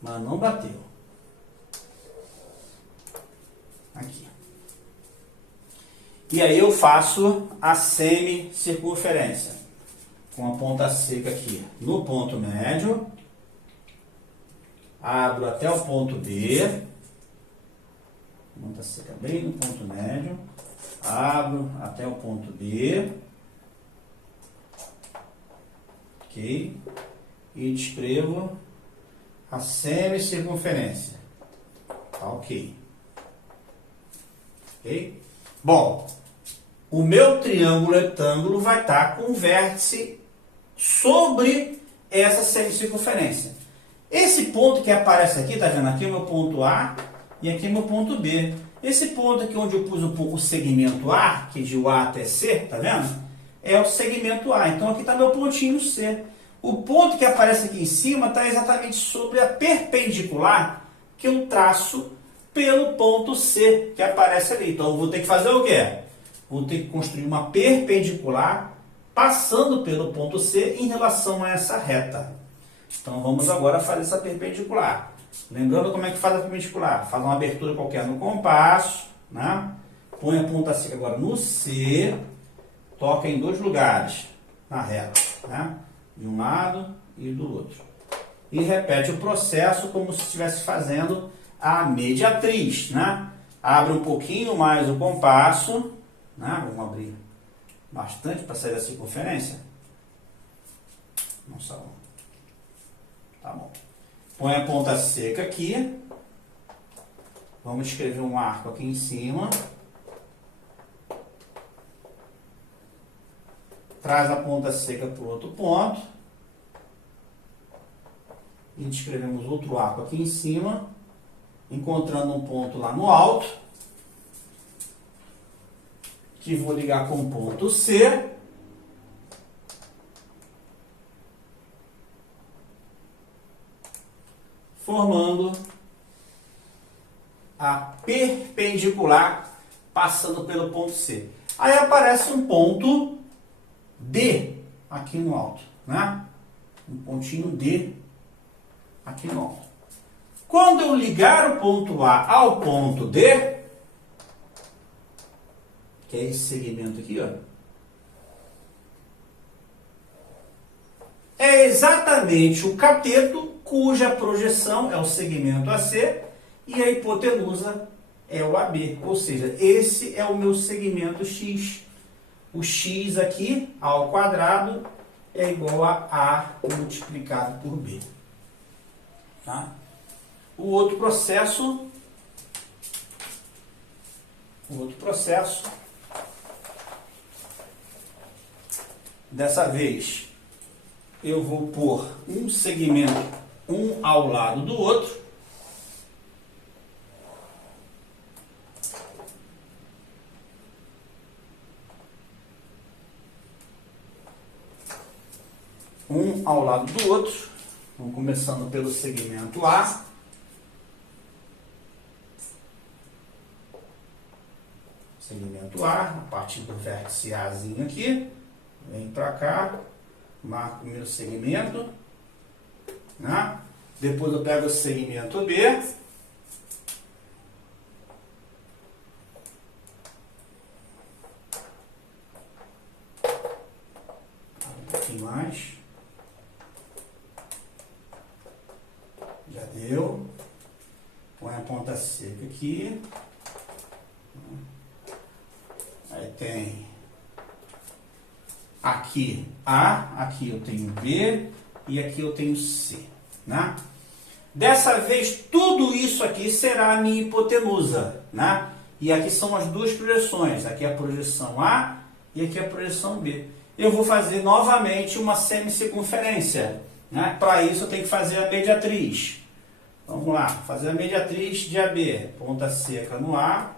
Mas não bateu. Aqui. E aí eu faço a semicircunferência. Com a ponta seca aqui no ponto médio. Abro até o ponto B. Ponta seca bem no ponto médio. Abro até o ponto B. Ok? E descrevo a semicircunferência. Tá ok. Ok? Bom, o meu triângulo retângulo vai estar com o vértice sobre essa semicircunferência. Esse ponto que aparece aqui, tá vendo? Aqui é o meu ponto A e aqui é o meu ponto B. Esse ponto aqui onde eu pus o segmento A, que é de A até C, tá vendo? É o segmento A. Então aqui está meu pontinho C. O ponto que aparece aqui em cima está exatamente sobre a perpendicular que eu traço pelo ponto C que aparece ali. Então eu vou ter que fazer o quê? Vou ter que construir uma perpendicular passando pelo ponto C em relação a essa reta. Então vamos agora fazer essa perpendicular. Lembrando como é que faz a perpendicular. Faz uma abertura qualquer no compasso, né? Põe a ponta seca agora no C, toca em dois lugares na reta, né? De um lado e do outro. E repete o processo como se estivesse fazendo a mediatriz, né? Abre um pouquinho mais o compasso, né? Vamos abrir bastante para sair da circunferência. Nossa, tá bom. Põe a ponta seca aqui. Vamos escrever um arco aqui em cima. Traz a ponta seca para o outro ponto. E escrevemos outro arco aqui em cima, encontrando um ponto lá no alto, que vou ligar com o ponto C. Formando a perpendicular passando pelo ponto C. Aí aparece um ponto D aqui no alto, né? Um pontinho D aqui no alto. Quando eu ligar o ponto A ao ponto D, que é esse segmento aqui, ó, é exatamente o cateto cuja projeção é o segmento AC e a hipotenusa é o AB. Ou seja, esse é o meu segmento X. O X aqui, A ao quadrado, é igual a A multiplicado por B. Tá? O outro processo, dessa vez, eu vou pôr um segmento um ao lado do outro. Um ao lado do outro. Vamos começando pelo segmento A. Segmento A, a partir do vértice Azinho aqui. Vem para cá. Marco o primeiro segmento. Né? Depois eu pego o segmento B. Um pouquinho mais. Já deu. Põe a ponta seca aqui. Aí tem aqui A, aqui eu tenho B e aqui eu tenho C, né? Dessa vez tudo isso aqui será a minha hipotenusa, né? E aqui são as duas projeções, aqui é a projeção A e aqui é a projeção B. Eu vou fazer novamente uma semicircunferência, né? Para isso eu tenho que fazer a mediatriz. Vamos lá, fazer a mediatriz de AB, ponta seca no A,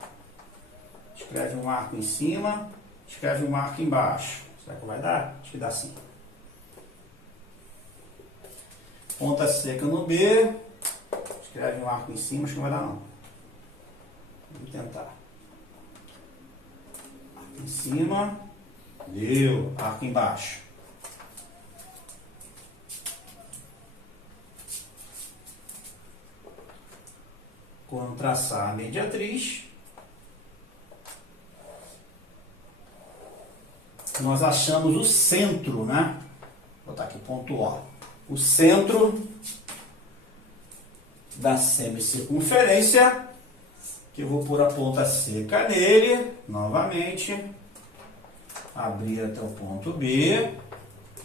escreve um arco em cima, escreve um arco embaixo. Será que vai dar? Acho que dá sim. Ponta seca no B, escreve um arco em cima, acho que não vai dar não. Vamos tentar. Arco em cima, deu, arco embaixo. Quando traçar a mediatriz, nós achamos o centro, né? Vou botar aqui ponto O. O centro da semicircunferência, que eu vou pôr a ponta seca nele, novamente, abrir até o ponto B,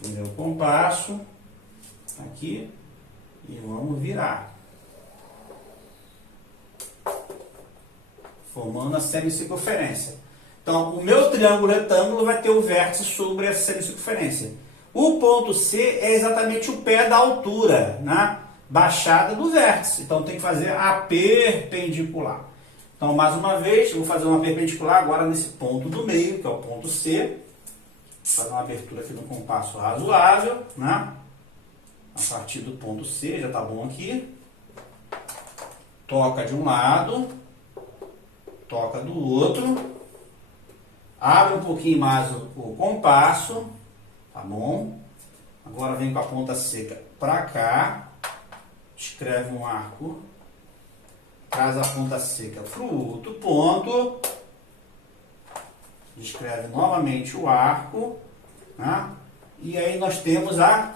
o meu compasso, aqui, e vamos virar. Formando a semicircunferência. Então, o meu triângulo retângulo vai ter o vértice sobre essa semicircunferência. O ponto C é exatamente o pé da altura, né? Baixada do vértice. Então, tem que fazer a perpendicular. Então, mais uma vez, eu vou fazer uma perpendicular agora nesse ponto do meio, que é o ponto C. Vou fazer uma abertura aqui no compasso razoável, né? A partir do ponto C, já está bom aqui. Toca de um lado, toca do outro. Abre um pouquinho mais o compasso, tá bom? Agora vem com a ponta seca para cá, escreve um arco, traz a ponta seca para o outro ponto, escreve novamente o arco, né? E aí nós temos a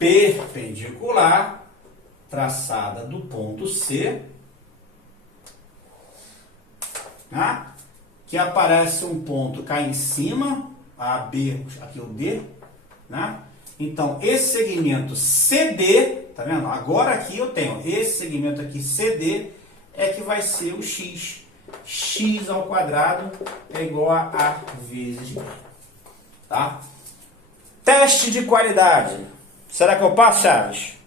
perpendicular traçada do ponto C, né? Que aparece um ponto cá em cima, A, B, aqui o D, né? Então, esse segmento CD, tá vendo? Agora aqui eu tenho esse segmento aqui CD, é que vai ser o X. X ao quadrado é igual a A vezes B, tá? Teste de qualidade. Será que eu passo, Chaves?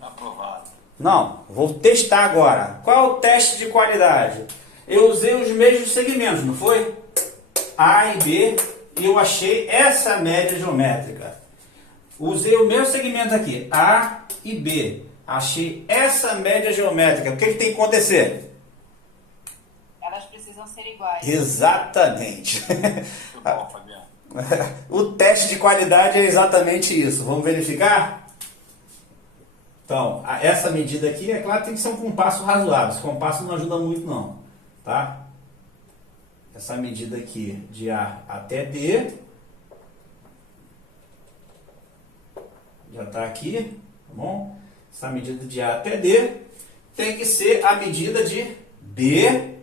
Aprovado. Não, vou testar agora. Qual é o teste de qualidade? Eu usei os mesmos segmentos, não foi? A e B, e eu achei essa média geométrica. Usei o mesmo segmento aqui, A e B. Achei essa média geométrica. O que tem que acontecer? Elas precisam ser iguais. Exatamente. Muito bom, Fabiano. O teste de qualidade é exatamente isso. Vamos verificar? Então, essa medida aqui, é claro, tem que ser um compasso razoável. Esse compasso não ajuda muito, não. Tá? Essa medida aqui de A até D. Já está aqui, tá bom? Essa medida de A até D tem que ser a medida de B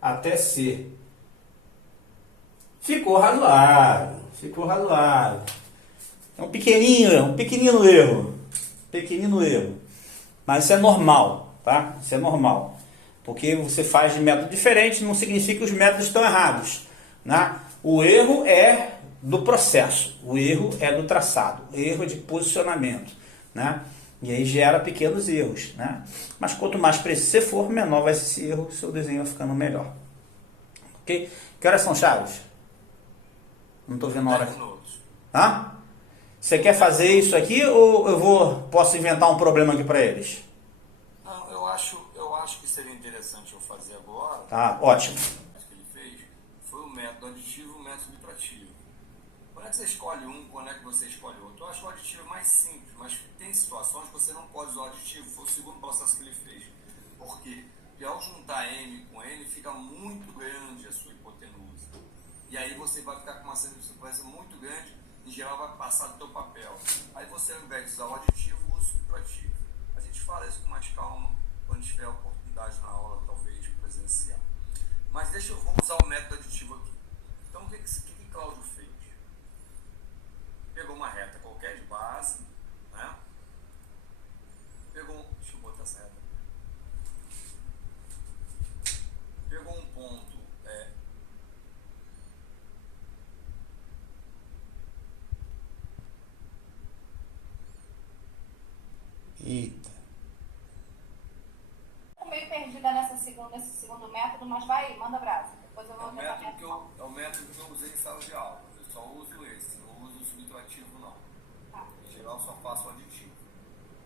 até C. Ficou razoável, ficou razoável. É um pequenino erro. Pequenino erro. Mas isso é normal, tá? Isso é normal. Porque você faz de método diferente, não significa que os métodos estão errados, né? O erro é do processo, o erro é do traçado, o erro é de posicionamento, né? E aí gera pequenos erros, né? Mas quanto mais preciso você for, menor vai ser esse erro, seu desenho vai ficando melhor. Ok? Que horas são, Chaves? Não estou vendo a hora. 10 minutos. Hã? Você quer fazer isso aqui ou posso inventar um problema aqui para eles? Não, eu acho que seria interessante eu fazer agora. Tá, ótimo. O que ele fez foi o método aditivo e o método subtrativo. Quando é que você escolhe um, quando é que você escolhe outro? Eu acho o aditivo mais simples, mas tem situações que você não pode usar o aditivo. Foi o segundo processo que ele fez. Por quê? Porque ao juntar M com N, fica muito grande a sua hipotenusa. E aí você vai ficar com uma circunferência muito grande, em geral vai passar do seu papel. Aí você, ao invés de usar o aditivo, usa o subtrativo. A gente fala isso com mais calma quando tiver a oportunidade na aula, talvez presencial. Mas vamos usar o método aditivo aqui. Então, o que Cláudio fez? Pegou uma reta qualquer de base, né? Deixa eu botar essa reta. Pegou um ponto, Eita. Estou meio perdida nesse segundo método, mas vai, manda brasa. Depois eu É vou o tentar método que eu usei em sala de aula. Eu só uso esse, não uso o subtrativo não. Em geral eu só faço o aditivo.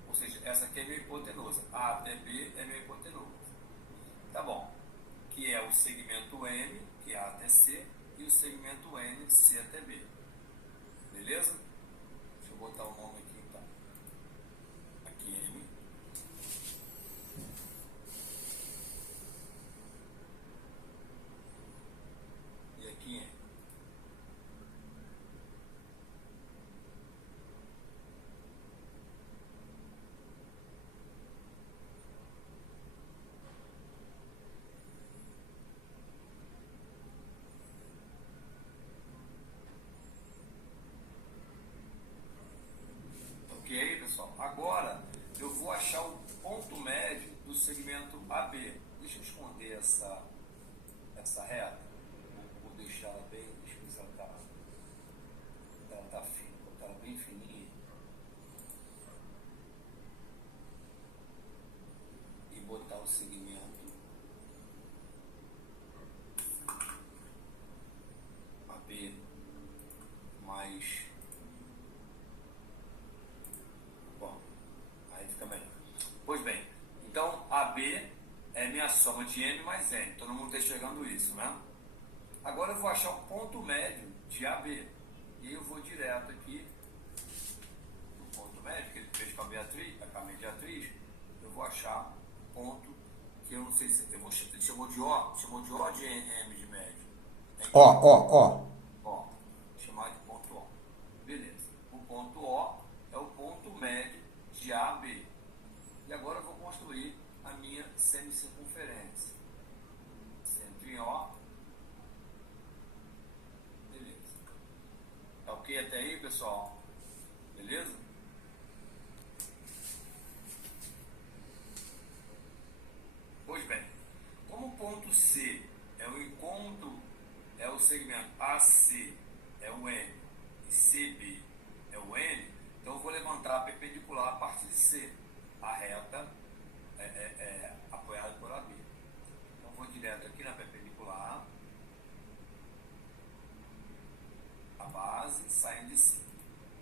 Ou seja, essa aqui é minha hipotenusa. A até B é minha hipotenusa. Tá bom. Que é o segmento N, que é A até C, e o segmento N, C até B. Beleza? Deixa eu botar o nome aqui então. Aqui M. E aqui N. deixa eu esconder essa reta. Vou deixar ela bem, deixa eu ver se ela tá fina, botar ela bem fininha. E botar o segmento AB mais. Bom, aí fica melhor. Pois bem, então AB é minha soma de M mais N. Todo mundo está enxergando isso, né? Agora eu vou achar o ponto médio de AB. E eu vou direto aqui no ponto médio que ele fez com a mediatriz. Eu vou achar o ponto que eu não sei se... Ele chamou de O de M de médio. Ó. Ó, chamar de ponto O. Beleza. O ponto O é o ponto médio de AB. E agora eu vou construir a minha semicircunferência. Centro em O. Beleza. Tá ok até aí, pessoal? Beleza? Pois bem, como o ponto C é o encontro, é o segmento AC, é o N, e CB é o N, então eu vou levantar a perpendicular a partir de C, a reta apoiada por AB. Então eu vou direto aqui na perpendicular, a base saindo de C.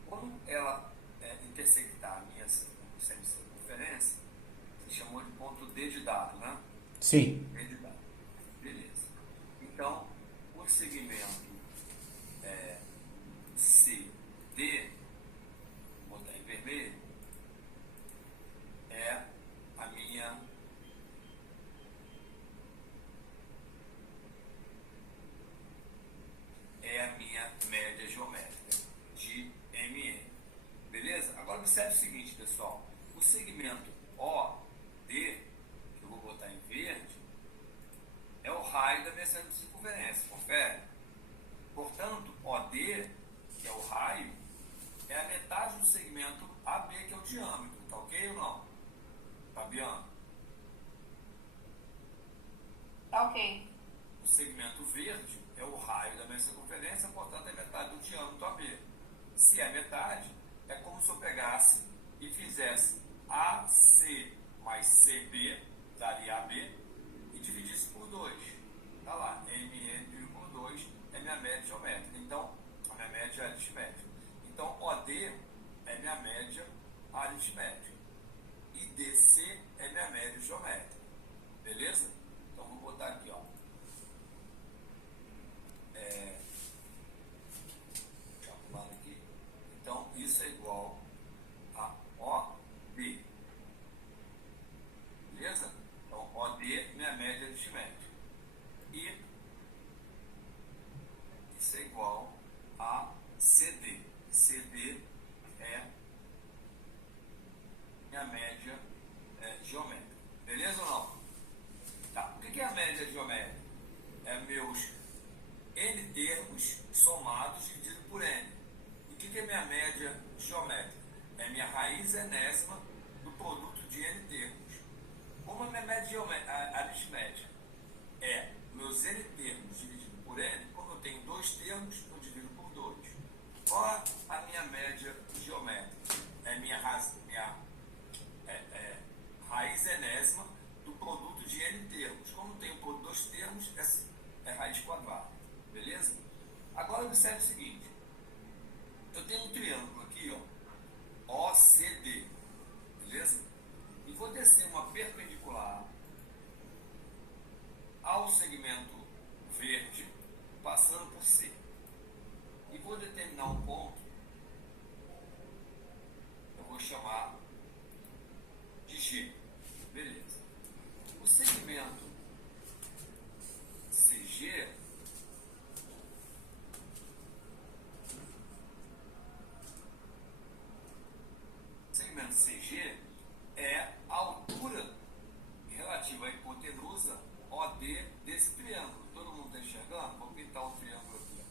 Quando ela intersectar a minha semicircunferência, se chamou de ponto D de dado, né? Sim. D de dado. Beleza. Então, o segmento CD, vou botar em vermelho, é a minha média geométrica de MN. Beleza? Agora observe o seguinte, pessoal. O segmento OD, que eu vou botar em verde, é o raio da minha circunferência. Confere? Portanto, OD, que é o raio, é a metade do segmento AB, que é o diâmetro. Tá ok ou não? Fabiano? Tá ok. O segmento verde é o raio da minha circunferência, portanto é metade do diâmetro AB. Se é metade, é como se eu pegasse e fizesse AC mais CB, daria AB, e dividisse por 2. Está lá, MN dividido por 2 é minha média geométrica. Então, a minha média aritmética. Então, OD é minha média aritmética. E DC é minha média geométrica. Beleza? Então, vou botar aqui, ó. Aqui. Então, isso é igual a OD. Beleza? Então, OD é minha média aritmética. E isso é igual a CD. CD é minha média geométrica. Beleza ou não? Tá. O que é a média geométrica? É meus N termos somados dividido por N. E o que é minha média geométrica? É minha raiz enésima do produto de N termos. Como a minha média aritmética é meus N termos dividido por N, como eu tenho 2 termos, eu divido por 2. Qual a minha média geométrica? É minha raiz enésima do produto de N termos. Como eu tenho por 2 termos, é raiz quadrada. Beleza? Agora observe o seguinte. Eu tenho um triângulo aqui, ó, OCD. Beleza? E vou descer uma perpendicular ao segmento verde, passando por C. E vou determinar um ponto, eu vou chamar de G. Beleza. O segmento CG é a altura relativa à hipotenusa OD desse triângulo. Todo mundo está enxergando? Vou pintar um triângulo aqui.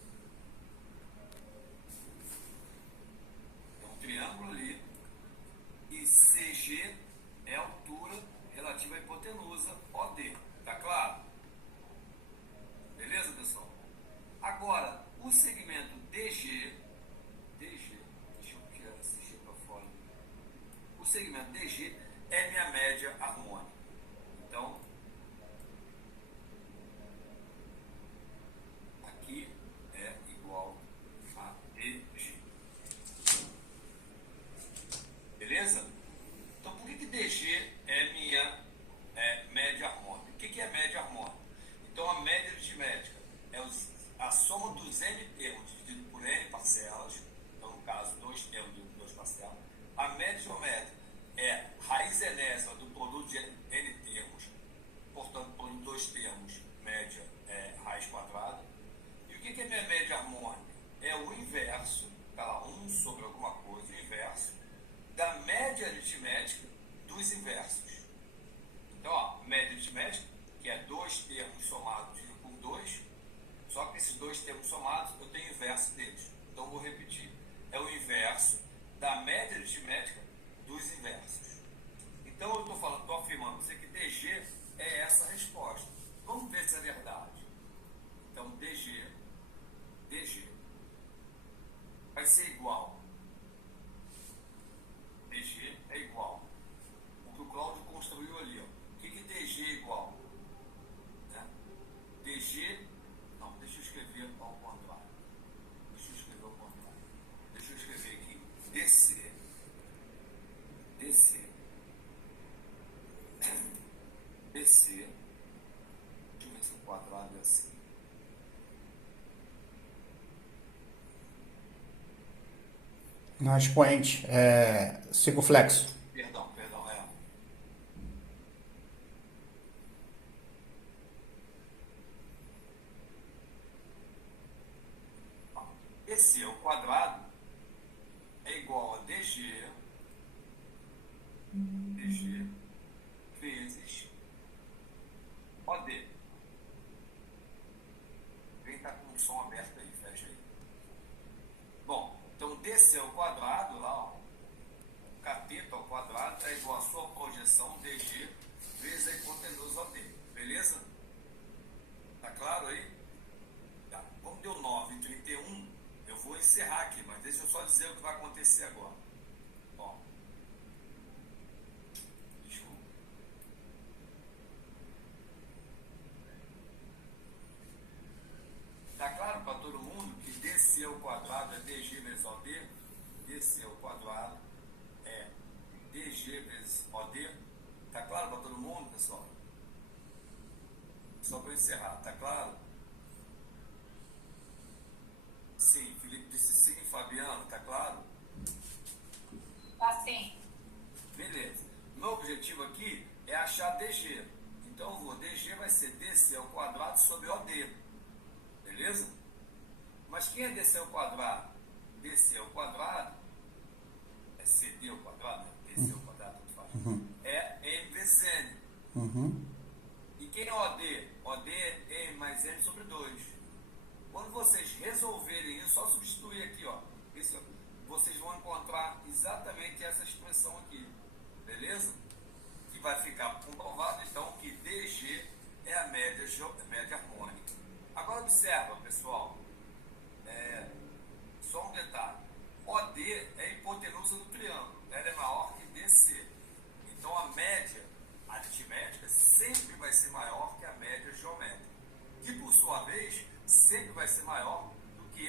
Tem um triângulo ali. E CG é a altura relativa à hipotenusa OD. Está segmento DG é minha média harmônica. Então, aqui é igual a DG. Beleza? Então, por que DG é minha média harmônica? O que é média harmônica? Então, a média aritmética é a soma dos n termos dividido por n parcelas. Então, no caso, 2 termos dividido por 2 parcelas. A média geométrica é raiz enésima do produto de n termos. Portanto, por 2 termos, média é raiz quadrada. E o que é minha média harmônica? É o inverso, tá lá, 1 sobre alguma coisa, o inverso da média aritmética dos inversos. Então, ó, média aritmética, que é 2 termos somados dividido por 2, só que esses 2 termos somados eu tenho o inverso deles. Então, eu vou repetir. É o inverso da média aritmética dos inversos. Então, eu estou afirmando para você que DG é essa resposta. Vamos ver se é verdade. Então, DG vai ser igual. DG é igual. O que o Cláudio construiu ali, ó. O que DG é igual? Né? DG, não, deixa eu escrever ao contrário. Deixa eu escrever aqui. DC. Deixa eu ver se o quadrado é assim. No expoente, circunflexo. Perdão, é. Esse é o quadrado é igual a DG vezes OD. Quem está com o som aberto aí, fecha aí. Bom, então DC ao quadrado, lá, ó, cateto ao quadrado é igual a sua projeção DG vezes a hipotenusa OD. Beleza? Tá claro aí? Tá. Como deu 9h31, eu vou encerrar aqui, mas deixa eu só dizer o que vai acontecer agora. Ó. Desculpa. Tá claro para todo mundo que DC ao quadrado é DG vezes OD? DC ao quadrado é DG vezes OD? Tá claro para todo mundo, pessoal? Só para encerrar, tá claro? Sim, Felipe disse sim, Fabiano, tá claro? Tá sim. Beleza. Meu objetivo aqui é achar DG. Então, DG vai ser DC ao quadrado sobre OD. Beleza? Mas quem é DC ao quadrado? DC ao quadrado é CD ao quadrado, né? DC ao quadrado, tanto faz. É M vezes N. E quem é OD? OD é M mais N sobre 2. Quando vocês resolverem isso, só substituir aqui, ó. Isso, vocês vão encontrar exatamente essa expressão aqui. Beleza? Que vai ficar comprovado, então, que DG é a média harmônica. Agora observa, pessoal. Só um detalhe. OD é a hipotenusa do triângulo. Ela é maior que DC. Então, a média aritmética sempre vai ser maior que a média geométrica. Que, por sua vez, sempre vai ser maior do que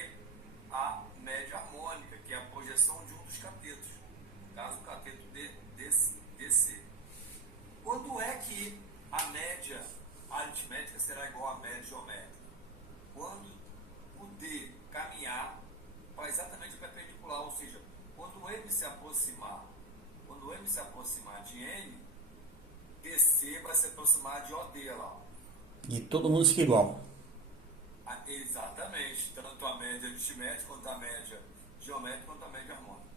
a média harmônica, que é a projeção de um dos catetos. No caso, o cateto DC. Quando é que a média aritmética será igual à média geométrica? Quando o D caminhar para exatamente perpendicular, ou seja, quando o M se aproximar de N, DC vai se aproximar de OD lá. E todo mundo fica igual. Exatamente, tanto a média aritmética quanto a média geométrica quanto a média harmônica.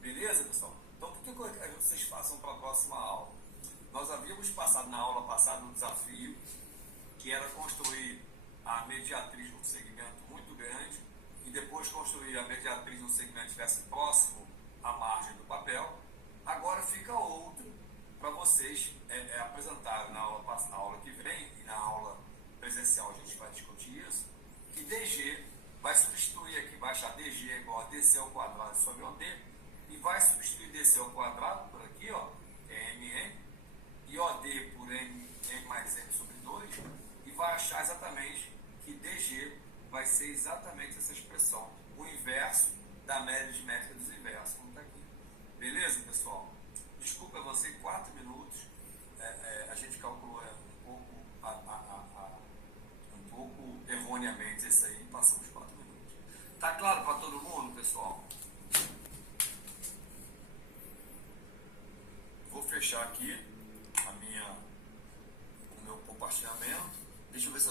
Beleza, pessoal? Então, o que eu quero que vocês façam para a próxima aula? Nós havíamos passado na aula passada um desafio que era construir a mediatriz num segmento muito grande e depois construir a mediatriz num segmento que estivesse próximo à margem do papel. Agora fica outro para vocês apresentarem na aula que vem e na aula presencial a gente vai discutir isso, que DG vai substituir aqui, vai achar DG igual a DC ao quadrado sobre OD e vai substituir DC ao quadrado por aqui, ó, que é MN, e OD por M mais M sobre 2, e vai achar exatamente que DG vai ser exatamente essa expressão, o inverso da média aritmética dos inversos, como está aqui. Beleza, pessoal? Desculpa você, 4 minutos, a gente calculou um pouco erroneamente isso aí, passamos 4 minutos. Tá claro para todo mundo, pessoal? Vou fechar aqui o meu compartilhamento. Deixa eu ver se